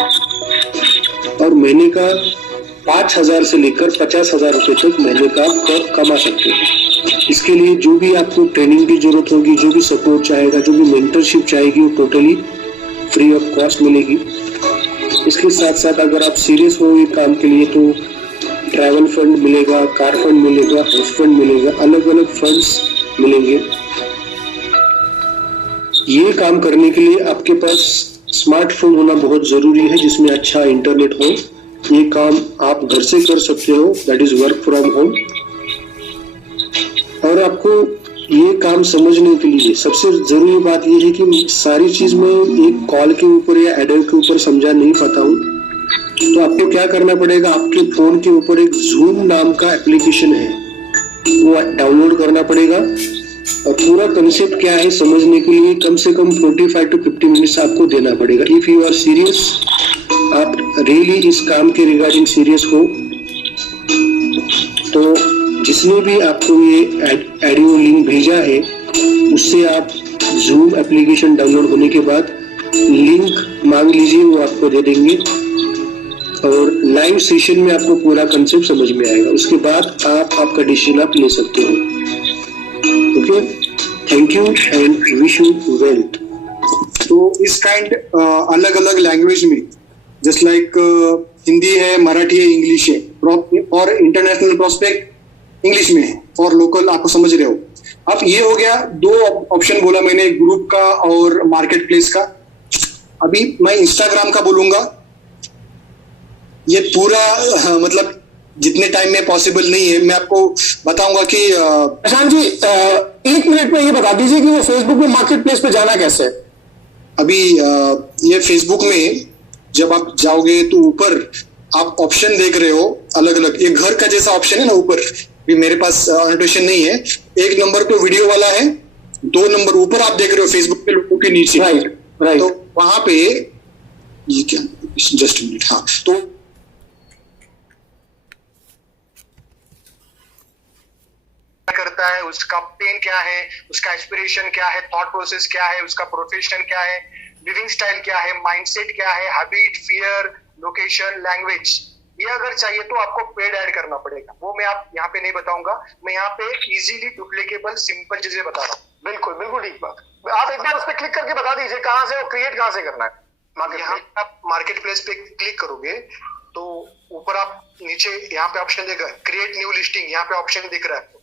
और महीने का 5,000 से लेकर 50,000 रुपए तक महीने का आप कमा सकते हो। इसके लिए जो भी आपको ट्रेनिंग की जरूरत होगी, जो भी सपोर्ट चाहेगा, जो भी मेंटरशिप चाहेगी, वो टोटली फ्री ऑफ कॉस्ट मिलेगी। इसके साथ साथ अगर आप सीरियस हो ये काम के लिए, तो ट्रैवल फंड मिलेगा, कार फंड मिलेगा, हाउस फंड मिलेगा, अलग अलग फंड्स मिलेंगे। ये काम करने के लिए आपके पास स्मार्टफोन होना बहुत जरूरी है, जिसमें अच्छा इंटरनेट हो। ये काम आप घर से कर सकते हो, that is work from home. और आपको ये काम समझने के लिए सबसे जरूरी बात ये है कि सारी चीज मैं एक कॉल के ऊपर या एडर के ऊपर समझा नहीं पाता हूँ। तो आपको क्या करना पड़ेगा, आपके फोन के ऊपर एक जूम नाम का एप्लीकेशन है, वो डाउनलोड करना पड़ेगा। और पूरा कंसेप्ट क्या है समझने के लिए कम से कम 45 to 50 मिनट्स आपको देना पड़ेगा। इफ यू आर सीरियस, आप रियली इस काम के रिगार्डिंग सीरियस हो, तो जिसने भी आपको ये ऑडियो लिंक भेजा है, उससे आप जूम एप्लीकेशन डाउनलोड होने के बाद लिंक मांग लीजिए, वो आपको दे देंगे और लाइव सेशन में आपको पूरा कंसेप्ट समझ में आएगा। उसके बाद आप आपका डिसीजन आप ले सकते हो। Okay, Thank you and wish you wealth. तो इस काइंड अलग अलग लैंग्वेज में जस्ट लाइक हिंदी है, मराठी है, इंग्लिश है, और इंटरनेशनल प्रोस्पेक्ट इंग्लिश में है, और लोकल आपको समझ रहे हो। अब ये हो गया, दो ऑप्शन बोला मैंने, ग्रुप का और मार्केट प्लेस का। अभी मैं इंस्टाग्राम का बोलूंगा। ये पूरा मतलब जितने टाइम में पॉसिबल नहीं है, मैं आपको बताऊंगा कि प्रशांत जी 1 मिनट में ये बता दीजिए कि वो फेसबुक में मार्केट प्लेस पे जाना कैसे है। अभी ये फेसबुक में जब आप जाओगे तो ऊपर आप ऑप्शन देख रहे हो अलग अलग, ये घर का जैसा ऑप्शन है ना ऊपर, भी मेरे पास एनोटेशन नहीं है। 1 नंबर तो वीडियो वाला है, 2 नंबर ऊपर आप देख रहे हो फेसबुक के लोगों के नीचे, राइट। तो वहां पे ये क्या, जस्ट मिनट, हाँ, तो करता है, उसका पेन क्या है, उसका एस्पिरेशन क्या है, थॉट प्रोसेस क्या है, उसका प्रोफेशन क्या है, लिविंग स्टाइल क्या है, माइंडसेट क्या है, हैबिट, फियर, लोकेशन, लैंग्वेज। ये अगर चाहिए तो आपको पेड ऐड करना पड़ेगा, वो मैं आप यहाँ पे नहीं बताऊंगा। मैं यहाँ पे इजीली डुप्लीकेबल सिंपल चीजें बता रहा हूँ। बिल्कुल बिल्कुल ठीक बात। आप एक बार उस पर क्लिक करके बता दीजिए कहाँ से वो क्रिएट कहाँ से करना है। यहाँ आप मार्केट प्लेस पे क्लिक करोगे तो ऊपर आप नीचे यहाँ पे ऑप्शन देगा क्रिएट न्यू लिस्टिंग, यहाँ पे ऑप्शन दिख रहा है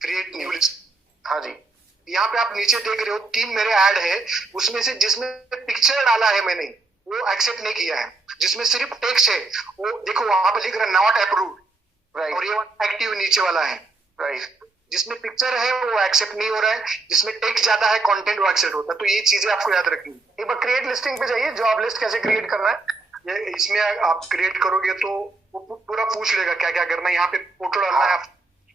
क्रिएट न्यू लिस्ट। हाँ जी, यहाँ पे आप नीचे देख रहे हो 3 मेरे ऐड है, उसमें से जिसमें पिक्चर डाला है मैंने वो एक्सेप्ट नहीं किया है, जिसमें सिर्फ टेक्स्ट है वो देखो वहां पे लिख रहा है नॉट अप्रूव्ड, राइट, और ये एक्टिव नीचे वाला है, राइट। जिसमें पिक्चर है वो एक्सेप्ट नहीं हो रहा है, जिसमें टेक्स्ट ज्यादा है कंटेंट वो एक्सेप्ट होता है। तो ये चीजें आपको याद रखनी है। एक बार क्रिएट लिस्टिंग पे जाइए, जॉब लिस्ट कैसे क्रिएट करना है, ये इसमें आप क्रिएट करोगे तो वो पूरा पूछ लेगा क्या क्या करना है। यहाँ पे फोटो डालना है,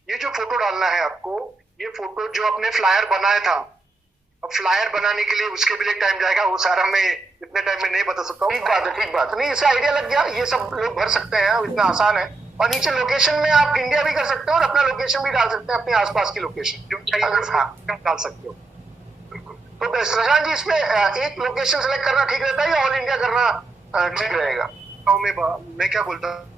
ये जो फोटो डालना है आपको, ये फोटो जो आपने फ्लायर बनाया था, अब फ्लायर बनाने के लिए उसके भी एक टाइम जाएगा, वो सारा मैं इतने टाइम में नहीं बता सकता हूँ। ठीक बात है, ठीक बात नहीं, इससे आइडिया लग गया, ये सब लोग भर सकते हैं, इतना आसान है। और नीचे लोकेशन में आप इंडिया भी कर सकते हो और अपना लोकेशन भी डाल सकते हैं, अपने आसपास की लोकेशन जो चाहिए डाल सकते हो। तो प्रशांत जी इसमें एक लोकेशन सेलेक्ट करना ठीक रहता है या ऑल इंडिया करना ठीक रहेगा? तो मैं क्या बोलता हूँ,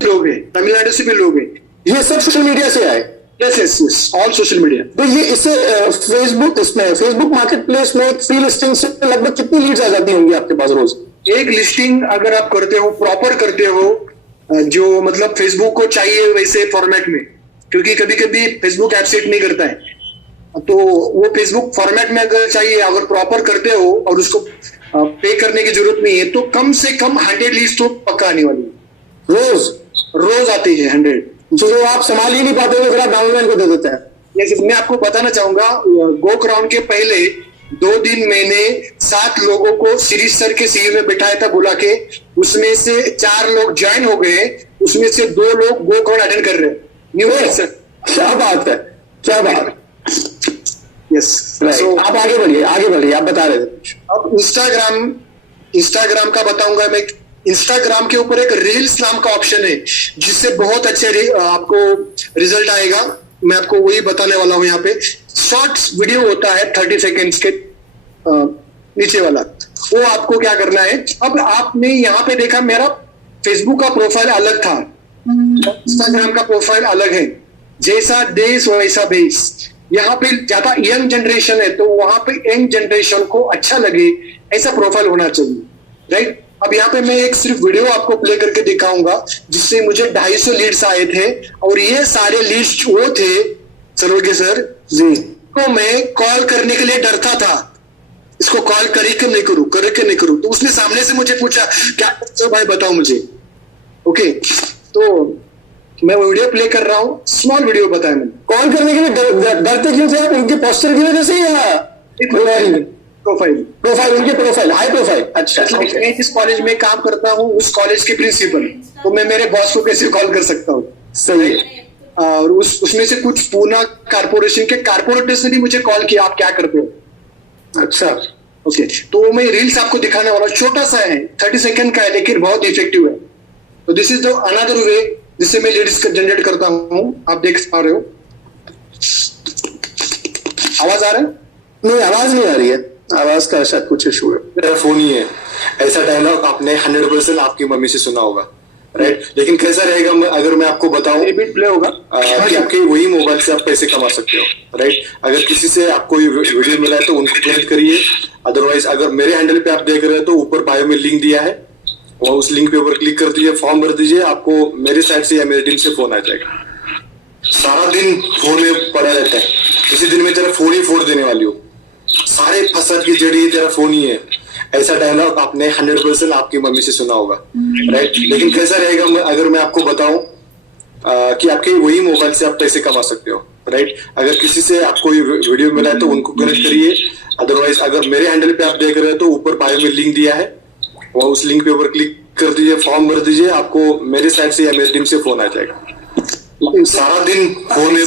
लोग हैं, तमिलनाडु से भी लोग हैं, ये सब सोशल मीडिया से आए। Yes yes yes, all social media. तो ये इससे फेसबुक मार्केट प्लेस में फ्री लिस्टिंग से लगभग कितनी लीड्स आ जाती होंगी आपके पास रोज? एक लिस्टिंग अगर आप करते हो, प्रॉपर करते हो, जो मतलब फेसबुक को चाहिए वैसे फॉर्मेट में, क्योंकि कभी कभी फेसबुक एब्सेंट नहीं करता है, तो वो फेसबुक फॉर्मेट में अगर चाहिए, अगर प्रॉपर करते हो और उसको पे करने की जरूरत नहीं है, तो कम से कम 100 लीड्स तो पक्का आने वाली है। रोज आती है 100, जो आप संभाल ही नहीं पाते हो फिर आप डाउनलाइन को दे देते हैं। जैसे मैं आपको बताना चाहूंगा, गो क्राउन के पहले 2 दिन मैंने 7 लोगों को सीरीज सर के सीईओ में बिठाया था बुला के, उसमें से 4 लोग ज्वाइन हो गए, उसमें से 2 लोग गो क्राउन अटेंड कर रहे हैं। न्यू सर, क्या बात है, क्या बात। यस, आप आगे बढ़िए, आप बता रहे थे। अब इंस्टाग्राम का बताऊंगा मैं। इंस्टाग्राम के ऊपर एक रील्स नाम का ऑप्शन है, जिससे बहुत अच्छे आपको रिजल्ट आएगा। मैं आपको वही बताने वाला हूं। यहाँ पे शॉर्ट्स वीडियो होता है 30 सेकेंड्स के, नीचे वाला, वो आपको क्या करना है। अब आपने यहाँ पे देखा मेरा फेसबुक का प्रोफाइल अलग था, इंस्टाग्राम का प्रोफाइल अलग है, जैसा देश वैसा बेस। यहाँ पे ज्यादा यंग जनरेशन है, तो वहां पे यंग जनरेशन को अच्छा लगे ऐसा प्रोफाइल होना चाहिए, राइट। अब यहाँ पे मैं एक सिर्फ वीडियो आपको प्ले करके दिखाऊंगा, जिससे मुझे 250 लीड्स आए थे, और ये सारे लीड्स वो थे सरोगे सर जी, तो मैं कॉल करने के लिए डरता था, इसको कॉल करे कि नहीं करूं। तो उसने सामने से मुझे पूछा क्या तो भाई बताओ मुझे, ओके। तो मैं वो वीडियो प्ले कर रहा हूँ, स्मॉल वीडियो बताया मैंने। कॉल करने के लिए डरते क्यों थे आप? उनके पोस्टर की वजह से या प्रोफाइल हाई प्रोफाइल? अच्छा, मैं जिस कॉलेज में काम करता हूँ उस कॉलेज के प्रिंसिपल, तो मैं मेरे बॉस को कैसे कॉल कर सकता हूँ? सही है। और उसमें से कुछ पूना कारपोरेशन के कारपोरेटर्स ने भी मुझे कॉल किया, आप क्या करते हो? अच्छा, ओके। तो मैं रील्स आपको दिखाने वाला, छोटा सा है, 30 सेकंड का है, लेकिन बहुत इफेक्टिव है। तो this is the another way जिससे मैं लीड्स जनरेट करता हूँ। आप देख पा रहे हो, आवाज आ रहा है? नहीं, आवाज नहीं आ रही है। आवाज का शायद कुछ इशू है। मेरा फोन ही है, ऐसा डायलॉग आपने 100% आपकी मम्मी से सुना होगा, राइट? लेकिन कैसा रहेगा अगर मैं आपको बताऊं रिपीट प्ले होगा कि आपके वही मोबाइल से आप पैसे कमा सकते हो, राइट? अगर किसी से आपको वीडियो मिला है तो उनको क्लिक करिए, अदरवाइज अगर मेरे हैंडल पे आप देख रहे हैं तो ऊपर बायो में लिंक दिया है, वहाँ उस लिंक पे ऊपर क्लिक कर दीजिए, फॉर्म भर दीजिए, आपको मेरे साइड से या मेरी टीम से फोन आ जाएगा। सारा दिन फोन में पड़ा रहता है, किसी दिन में तेरा फोन ही फोड़ देने वाली हो, सारे फसाद की जड़ी तेरा फोन ही है, ऐसा डायलॉग आपने 100% आपकी मम्मी से सुना होगा, राइट? लेकिन कैसा रहेगा अगर मैं आपको बताऊं कि आपके वही मोबाइल से आप पैसे कमा सकते हो, राइट? अगर किसी से आपको वीडियो मिला है तो उनको कनेक्ट करिए, अदरवाइज अगर मेरे हैंडल पे आप देख रहे हैं तो ऊपर बायो में लिंक दिया है, वहाँ उस लिंक पे ऊपर क्लिक कर दीजिए, फॉर्म भर दीजिए, आपको मेरे साइड से या मेरी टीम से फोन आ जाएगा। सारा दिन फोन में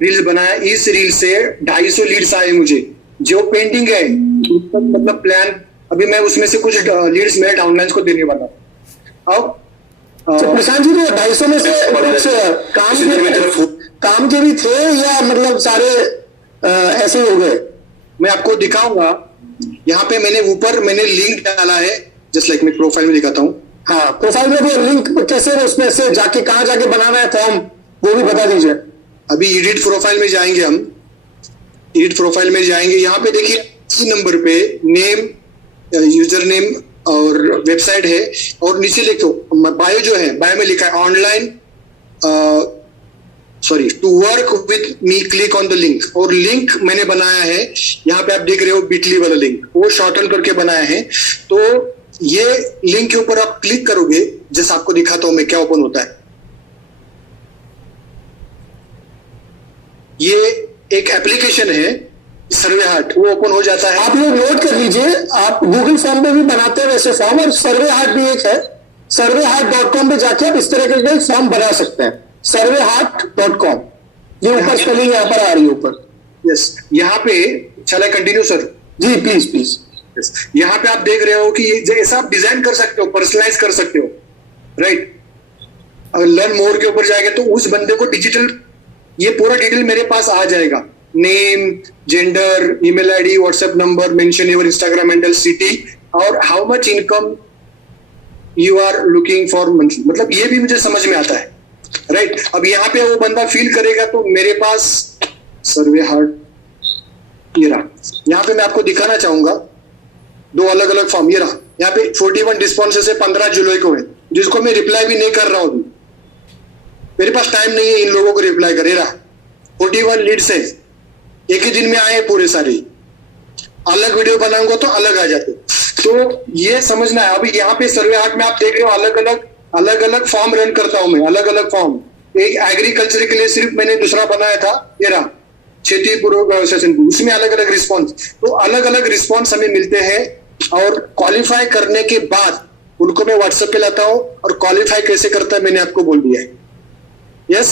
रील्स बनाया, इस रील से 250 लीड्स आए मुझे, जो पेंडिंग है मतलब प्लान, अभी मैं उसमें से कुछ लीड्स मेरे डाउनलाइंस को देने वाला हूं। अब तो प्रशांत जी, 250 में से कुछ काम के भी थे या मतलब सारे ऐसे ही हो गए? मैं आपको दिखाऊंगा, यहाँ पे मैंने लिंक डाला है, जस्ट लाइक मैं प्रोफाइल में दिखाता हूँ। हाँ, प्रोफाइल में वो लिंक कैसे, उसमें से जाके कहाँ जाके बनाना है फॉर्म, वो भी बता दीजिए। अभी एडिट प्रोफाइल में जाएंगे हम, एडिट प्रोफाइल में जाएंगे, यहाँ पे देखिए इसी नंबर पे नेम, यूजर नेम और वेबसाइट है, और नीचे लिखो बायो, जो है बायो में लिखा है online to work with me, click on the link, और लिंक मैंने बनाया है, यहाँ पे आप देख रहे हो बिटली वाला लिंक, वो शॉर्टन करके बनाया है। तो ये लिंक के ऊपर आप क्लिक करोगे, जैसे आपको दिखाता हूं मैं क्या ओपन होता है। ये एक एप्लीकेशन है सर्वे हार्ट, वो ओपन हो जाता है। आप लोग नोट कर लीजिए, आप गूगल फॉर्म पे भी बनाते हैं वैसे फॉर्म, और सर्वे हार्ट भी एक है, surveyheart.com पे जाके आप इस तरह के फॉर्म बना सकते हैं, surveyheart.com, ये ऊपर स्पेलिंग यहाँ पर आ रही है ऊपर। यस, यहाँ पे चला कंटिन्यू सर। जी प्लीज प्लीज। यहाँ पे आप देख रहे हो कि जैसा आप डिजाइन कर सकते हो, पर्सनलाइज कर सकते हो, राइट? अगर लर्न मोर के ऊपर जाएगा तो उस बंदे को डिजिटल, ये पूरा डिटेल मेरे पास आ जाएगा, name, gender, email ID, WhatsApp number, mention your Instagram handle, city, और how much income you are looking for, मतलब ये भी मुझे समझ में आता है, राइट? अब यहाँ पे वो बंदा फील करेगा तो मेरे पास सर्वे हार्ट ये रहा। यहाँ पे मैं आपको दिखाना चाहूंगा 2 अलग अलग फॉर्म, ये रहा, यहाँ पे 41 रिस्पॉन्सेस है 15 जुलाई को है, जिसको मैं रिप्लाई भी नहीं कर रहा हूँ, मेरे पास टाइम नहीं है इन लोगों को रिप्लाई करे रहा। 41 लीड्स है, एक ही दिन में आए पूरे सारे, अलग वीडियो बनाऊंगा तो अलग आ जाते। तो ये समझना है। अभी यहाँ पे सर्वे हार्ट में आप देख रहे हो अलग अलग फॉर्म रन करता हूं मैं, अलग अलग फॉर्म। एक एग्रीकल्चर के लिए सिर्फ मैंने दूसरा बनाया था, ये रहा क्षतिपूर्वक सेशन, उसमें अलग अलग रिस्पॉन्स। तो अलग अलग रिस्पॉन्स हमें मिलते हैं, और क्वालिफाई करने के बाद उनको मैं व्हाट्सएप पे लाता हूँ, और क्वालिफाई कैसे करता है मैंने आपको बोल दिया है। Yes,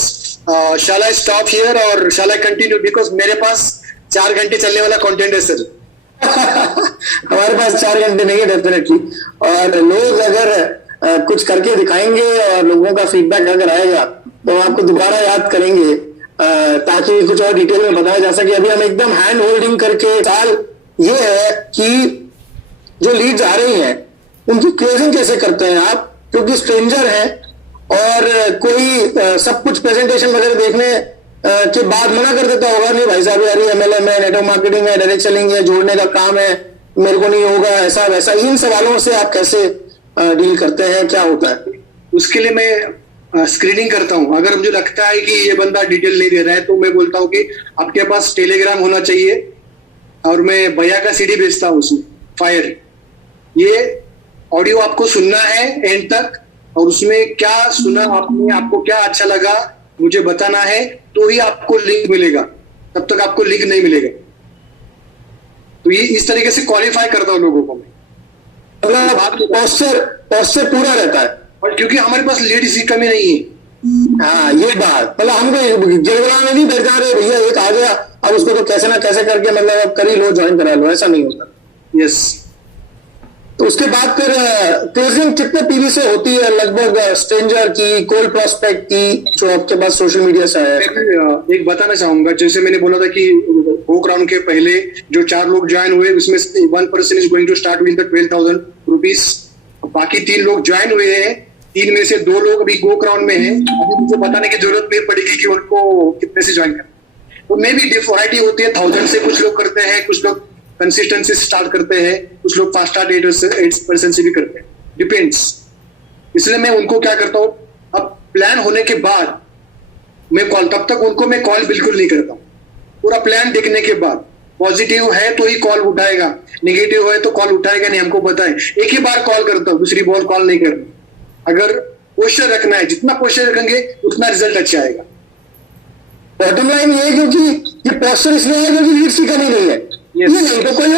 shall I stop here और शैल आई कंटिन्यू, बिकॉज मेरे पास 4 घंटे चलने वाला कंटेंट है सर। हमारे पास 4 घंटे नहीं है डेफिनेटली, और लोग अगर कुछ करके दिखाएंगे और लोगों का फीडबैक अगर आएगा तो आपको दोबारा याद करेंगे, ताकि कुछ और डिटेल में बताया जा सके। अभी हम एकदम हैंड होल्डिंग करके, सवाल ये है कि जो लीड्स आ रही हैं उनकी क्लोजिंग कैसे करते हैं आप, क्योंकि स्ट्रेंजर हैं और कोई सब कुछ प्रेजेंटेशन वगैरह देखने के बाद मना कर देता होगा, नहीं भाई साहब यार MLM है, नेटवर्क मार्केटिंग है, डायरेक्ट सेलिंग है, जोड़ने का काम है, मेरे को नहीं होगा, ऐसा वैसा। इन सवालों से आप कैसे डील करते हैं, क्या होता है? उसके लिए मैं स्क्रीनिंग करता हूं। अगर मुझे लगता है कि ये बंदा डिटेल नहीं दे रहा है तो मैं बोलता हूं कि आपके पास टेलीग्राम होना चाहिए, और मैं भैया का CD भेजता हूँ उसमें, फायर, ये ऑडियो आपको सुनना है एंड तक, और उसमें क्या सुना आपने, आपको क्या अच्छा लगा मुझे बताना है, तो ही आपको लिंक मिलेगा, तब तक आपको लिंक नहीं मिलेगा। तो ये इस तरीके से क्वालिफाई करता हूं लोगों को मैं, पोस्टर पूरा रहता है, और क्योंकि हमारे पास लीड्स की कमी नहीं है। हाँ, ये बात, मतलब हमको गिरगिरा में नहीं बैठ जा रहे भैया एक आ गया अब उसको तो कैसे ना कैसे करके मतलब अब कर ही लो, ज्वाइन करा लो, ऐसा नहीं होता। यस, तो उसके बाद फिर क्लोजिंग कितने पीवी से होती है लगभग, स्ट्रेंजर की, कोल्ड प्रोस्पेक्ट की, जो आपके पास सोशल मीडिया से है? एक बताना चाहूंगा, जैसे मैंने बोला था कि गो क्राउन के पहले जो 4 लोग ज्वाइन हुए उसमें 1 person is going to start with the 12,000 rupees. बाकी 3 लोग ज्वाइन हुए हैं, 3 में से 2 लोग अभी गो क्राउन में हैं। अभी मुझे बताने की जरूरत नहीं पड़ेगी कि उनको कितने से ज्वाइन करना। तो मे भी वैरायटी होती है, 1000 से कुछ लोग करते हैं, कुछ लोग कंसिस्टेंसी स्टार्ट करते हैं, कुछ लोग फास्ट स्टार्ट 8% से भी करते हैं, डिपेंड्स। इसलिए मैं उनको क्या करता हूँ, अब प्लान होने के बाद मैं कॉल, तब तक उनको मैं कॉल बिल्कुल नहीं करता हूँ। पूरा प्लान देखने के बाद पॉजिटिव है तो ही कॉल उठाएगा, नेगेटिव है तो कॉल उठाएगा नहीं, हमको पता है। एक ही बार कॉल करता हूँ, दूसरी बार कॉल नहीं करना। अगर पोस्चर रखना है, जितना पोस्चर रखेंगे उतना रिजल्ट अच्छा आएगा। बॉटम लाइन ये है क्योंकि ये पोस्चर इसलिए है क्योंकि लीड्स की कमी नहीं है, ये नहीं तो कोई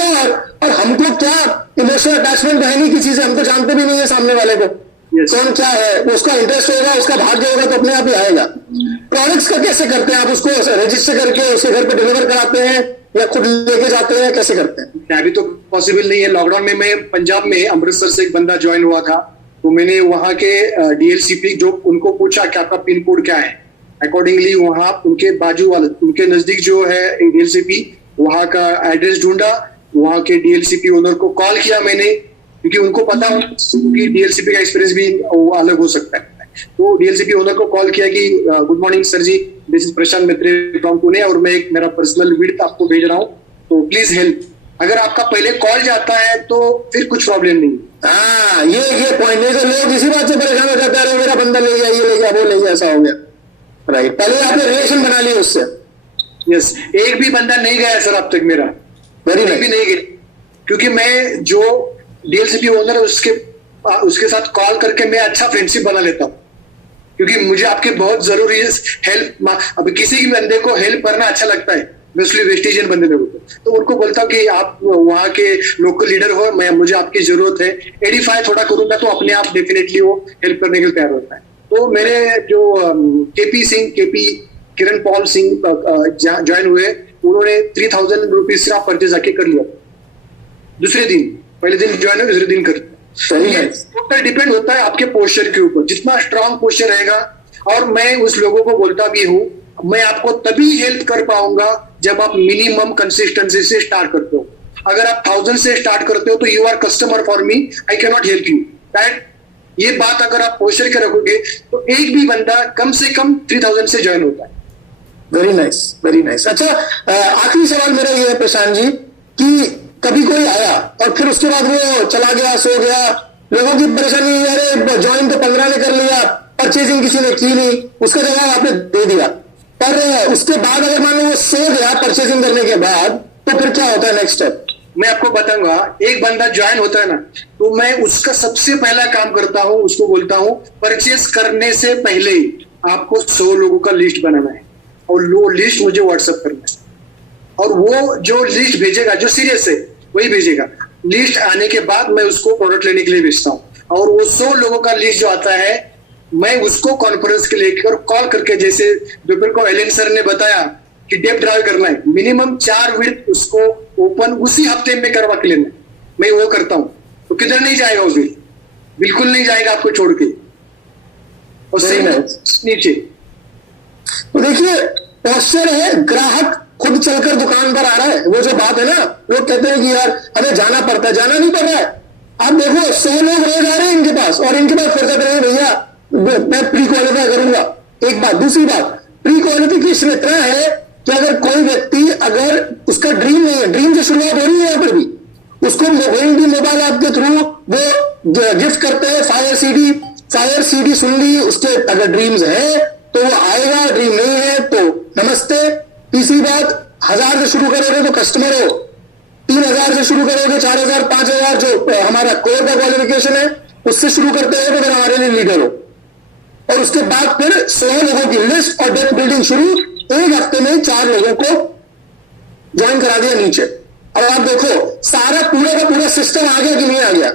और हमको क्या इमोशनल अटैचमेंट है नहीं किसी से, हम तो जानते भी नहीं है सामने वाले को कौन क्या है, उसका इंटरेस्ट होगा, उसका भाग्य होगा तो अपने आप ही आएगा। प्रोडक्ट्स का कैसे करते हैं आप, उसको रजिस्टर करके उसके घर पे डिलीवर कराते हैं या खुद लेके जाते हैं, कैसे करते हैं? अभी तो पॉसिबल नहीं है। लॉकडाउन में मैं पंजाब में अमृतसर से एक बंदा ज्वाइन हुआ था, तो मैंने वहां के DLCP जो उनको पूछा कि आपका पिन कोड क्या है, अकॉर्डिंगली वहां उनके बाजू वाले, उनके नजदीक जो है DLCP, वहां का एड्रेस ढूंढा, वहां के DLCP ओनर को कॉल किया मैंने, क्योंकि उनको पता कि DLCP का एक्सपीरियंस भी अलग हो सकता है। तो DLCP ओनर को कॉल किया कि good morning sir ji, this is Prashant Mitre from Pune और मैं एक मेरा पर्सनल विड्थ आपको भेज रहा हूँ, तो प्लीज हेल्प। अगर आपका पहले कॉल जाता है तो फिर कुछ प्रॉब्लम नहीं। हाँ, ये पॉइंट है। लोग इसी बात से परेशान हो जाते हैं, मेरा बंदा ले गया, ये ले गया, वो ले गया, ऐसा हो गया। राइट, पहले आपने रिलेशन बना लिया उससे। यस, एक भी बंदा नहीं गया सर अब तक मेरा, वेरी भी नहीं गया, क्योंकि मैं जो DLCP ओनर है उसके साथ कॉल करके मैं अच्छा फ्रेंडशिप बना लेता हूँ, क्योंकि मुझे आपके बहुत जरूरी है हेल्प। अब किसी भी बंदे को हेल्प करना अच्छा लगता है, मोस्टली वेस्टिजियन बंदे लोगों को, तो उनको बोलता हूँ कि आप वहाँ के लोकल लीडर हो, मुझे आपकी जरूरत है, एडिफाई थोड़ा करूंगा तो अपने आप डेफिनेटली वो हेल्प करने के लिए तैयार होता है। तो मेरे जो KP किरण पॉल सिंह ज्वाइन हुए, उन्होंने 3,000 रुपीज से आप परचेज आके कर लिया दूसरे दिन, पहले दिन ज्वाइन हुए दूसरे दिन कर लिया। टोटल डिपेंड होता है आपके पोस्चर के ऊपर, जितना स्ट्रांग पोस्चर रहेगा। और मैं उस लोगों को बोलता भी हूँ, मैं आपको तभी हेल्प कर पाऊंगा जब आप मिनिमम कंसिस्टेंसी से स्टार्ट करते हो। अगर आप 1000 से स्टार्ट करते हो तो you are customer for me, I can not help you. That ये बात अगर आप पोस्चर के रखोगे तो एक भी बंदा कम से कम 3000 से ज्वाइन होता है। Very nice, very nice. अच्छा, आखिरी सवाल मेरा ये है प्रशांत जी कि कभी कोई आया और फिर उसके बाद वो चला गया, सो गया, लोगों की परेशानी, अरे ज्वाइन तो 15 ने कर लिया, परचेजिंग किसी ने की नहीं, उसका जवाब आपने दे दिया, पर उसके बाद अगर मान लो वो सो गया परचेजिंग करने के बाद, तो फिर क्या होता है नेक्स्ट स्टेप? मैं आपको बताऊंगा। एक बंदा ज्वाइन होता है ना, तो मैं उसका सबसे पहला काम करता हूं, उसको बोलता हूं परचेस करने से पहले आपको 100 लोगों का लिस्ट बनाना है और वो लिस्ट मुझे व्हाट्सएप करना है, और वो जो लिस्ट भेजेगा, जो सीरियस है वही भेजेगा। लिस्ट आने के बाद मैं उसको प्रोडक्ट लेने के लिए भेजता हूँ, और वो 100 लोगों का लिस्ट जो आता है मैं उसको कॉन्फ्रेंस के लेकर कॉल करके, जैसे दोपहर को एलन सर ने बताया कि डेप ड्राइव करना है, मिनिमम 4 विड्थ उसको ओपन उसी हफ्ते में करवा के लेना है, मैं वो करता हूँ। तो किधर नहीं जाएगा वो बिल्कुल नहीं जाएगा आपको छोड़ के। और नीचे तो देखिए, पोस्चर है, ग्राहक खुद चलकर दुकान पर आ रहा है, वो जो बात है ना, लोग कहते हैं कि यार हमें जाना पड़ता है, जाना नहीं पड़ रहा है। आप देखो 100 लोग रोज आ रहे हैं इनके पास, और इनके पास फिर कहते हैं भैया मैं प्री क्वालिफाई करूंगा। एक बात, दूसरी बात, प्री क्वालिफिकेशन इतना है कि अगर कोई व्यक्ति, अगर उसका ड्रीम नहीं है, ड्रीम से शुरुआत हो रही है यहाँ पर भी, उसको मोबाइल ऐप के थ्रू वो गिफ्ट करते हैं फायर सीडी सुन ली, उसके अगर ड्रीम्स है तो वो आएगा, ड्रीम नहीं है तो नमस्ते। तीसरी बात, 1000 से शुरू करोगे तो कस्टमर हो, 3000 से शुरू करोगे, 4000 5000 जो हमारा कोर का क्वालिफिकेशन है उससे शुरू करते हैं तो फिर हमारे लिए लीडर हो। और उसके बाद फिर 100 लोगों की लिस्ट और डेट बिल्डिंग शुरू, एक हफ्ते में 4 लोगों को ज्वाइन करा दिया नीचे। और आप देखो सारा पूरा का पूरा सिस्टम आ गया कि नहीं आ गया।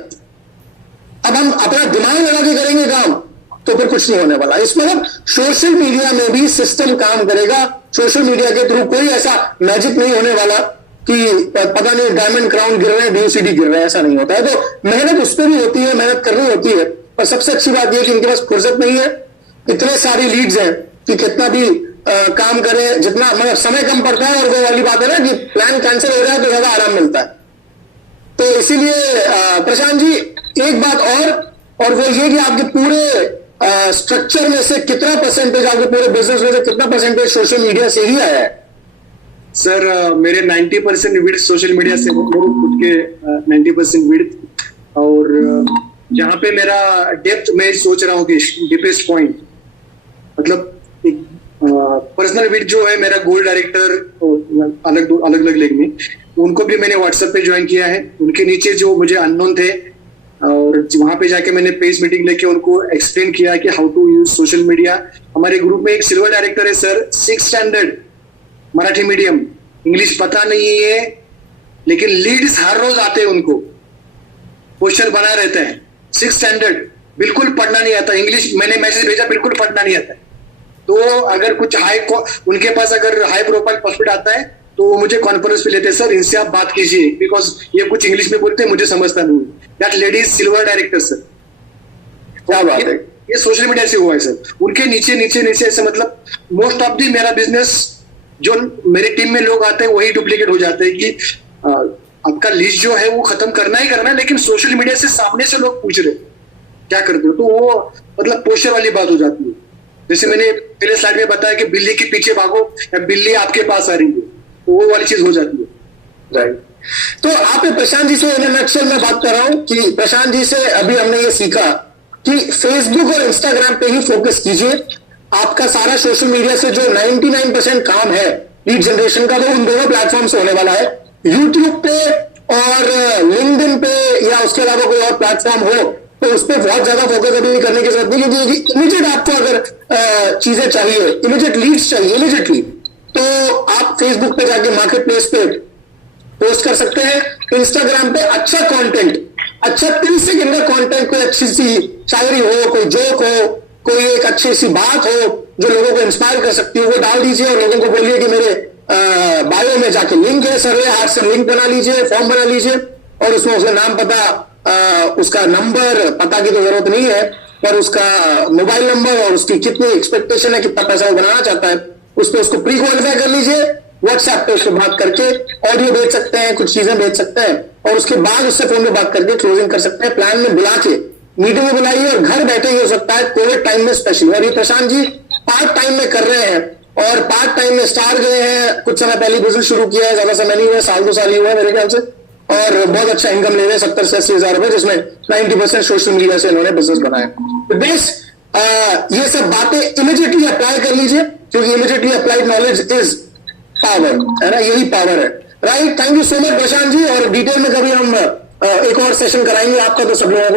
अब हम अपना दिमाग लगा के करेंगे काम तो फिर कुछ नहीं होने वाला। इस मतलब सोशल मीडिया में भी सिस्टम काम करेगा। सोशल मीडिया के थ्रू कोई ऐसा मैजिक नहीं होने वाला कि पता नहीं डायमंड क्राउन गिर रहे हैं, DOCD गिर रहे हैं, ऐसा नहीं होता है। तो मेहनत उस पर भी होती है, मेहनत करनी होती है। और सबसे अच्छी बात यह कि इनके पास फुर्सत नहीं है, इतने सारी लीड्स हैं कि कितना भी काम करें, जितना मतलब समय कम पड़ता है, और वो वाली बात है ना कि प्लान कैंसिल हो जाए तो ज्यादा आराम मिलता है। तो इसीलिए प्रशांत जी एक बात और वो ये कि आपके पूरे स्ट्रक्चर में से कितना परसेंटेज, आपके पूरे बिजनेस में से कितना परसेंटेज सोशल मीडिया से ही आया है? सर मेरे 90% विड्थ सोशल मीडिया से, मेरे खुद के 90% विड्थ, और जहां पे मेरा डेप्थ मैं सोच रहा हूँ कि डीपेस्ट पॉइंट, मतलब एक पर्सनल विड्थ जो है मेरा गोल्ड डायरेक्टर अलग अलग लेग में, उनको भी मैंने व्हाट्सएप पे ज्वाइन किया है। उनके नीचे जो मुझे अननोन थे, और वहां पे जाके मैंने पेज मीटिंग लेके उनको एक्सप्लेन किया कि how to use social media. हमारे ग्रुप में एक सिल्वर डायरेक्टर है sir, 6th standard Marathi medium, English पता नहीं है, लेकिन लीड्स हर रोज आते हैं, उनको पोस्टर बना रहते हैं। 6th स्टैंडर्ड, बिल्कुल पढ़ना नहीं आता इंग्लिश, मैंने मैसेज भेजा बिल्कुल पढ़ना नहीं आता। तो अगर कुछ उनके पास अगर हाई प्रोफाइल प्रॉस्पेक्ट आता है तो वो मुझे कॉन्फ्रेंस पे लेते हैं, सर इनसे आप बात कीजिए, बिकॉज ये कुछ इंग्लिश में बोलते हैं, मुझे समझता नहीं। That lady is silver director sir. क्या बात है, ये सोशल मीडिया से हुआ है सर। उनके नीचे नीचे नीचे ऐसे, मतलब मोस्ट ऑफ दी मेरा बिजनेस जो मेरे टीम में लोग आते हैं वही डुप्लीकेट हो जाते हैं कि आपका लिस्ट जो है वो खत्म करना ही करना है, लेकिन सोशल मीडिया से सामने से लोग पूछ रहे क्या करते हो, तो वो मतलब पोस्टर वाली बात हो जाती है। जैसे मैंने पहले स्लाइड में बताया कि बिल्ली के पीछे भागो या बिल्ली आपके पास आ रही है, तो वो वाली चीज हो जाती है। राइट। तो आपने प्रशांत जी से इन नक्शल में बात कर रहा हूं कि प्रशांत जी से अभी हमने ये सीखा कि फेसबुक और इंस्टाग्राम पे ही फोकस कीजिए। आपका सारा सोशल मीडिया से जो 99% काम है लीड जनरेशन का, वो उन दोनों प्लेटफॉर्म से होने वाला है। यूट्यूब पे और लिंक्डइन पे या उसके अलावा कोई और प्लेटफॉर्म हो तो उस पर बहुत ज्यादा फोकस अभी करने की जरूरत नहीं, क्योंकि इमीडिएट आपको अगर चीजें चाहिए, इमीडिएट लीड्स चाहिए इमीडिएटली, तो आप फेसबुक पे जाके मार्केट प्लेस पे पोस्ट कर सकते हैं। इंस्टाग्राम पे अच्छा कंटेंट, अच्छा 30 सेकंड का कंटेंट, कोई अच्छी सी शायरी हो, कोई जोक हो, कोई एक अच्छी सी बात हो जो लोगों को इंस्पायर कर सकती हो, वो डाल दीजिए और लोगों को बोलिए कि मेरे बायो में जाके लिंक है, सर्वे हार्ट से लिंक बना लीजिए, फॉर्म बना लीजिए, और उसमें उसका नाम पता, उसका नंबर, पता की तो जरूरत नहीं है, पर उसका मोबाइल नंबर और उसकी कितनी एक्सपेक्टेशन है, कितना पैसा वो बनाना चाहता है, उस पर उसको प्री क्वालिफाई कर लीजिए। व्हाट्सएप पे उसको बात करके ऑडियो भेज सकते हैं, कुछ चीजें भेज सकते हैं, और उसके बाद उससे फोन में बात करके क्लोजिंग कर सकते हैं। प्लान में बुला के मीटिंग में बुलाइए, और घर बैठे ही हो सकता है कोविड टाइम में स्पेशली। और ये प्रशांत जी पार्ट टाइम में कर रहे हैं, और पार्ट टाइम में स्टार गए हैं, कुछ समय पहले बिजनेस शुरू किया है, ज्यादा समय नहीं हुआ, 1-2 साल ही हुआ है मेरे ख्याल से, और बहुत अच्छा इनकम ले रहे हैं, 70 से 80 हजार रुपए, जिसमें 90% सोशल मीडिया से इन्होंने बिजनेस बनाया। तो बेस ये सब बातें इमीडिएटली अप्लाई कर लीजिए, क्योंकि immediately applied knowledge is power, है ना, यही पावर है। Right, thank you so much Prashant ji, और डिटेल में कभी हम एक और सेशन कराएंगे आपका, तो सब लोगों को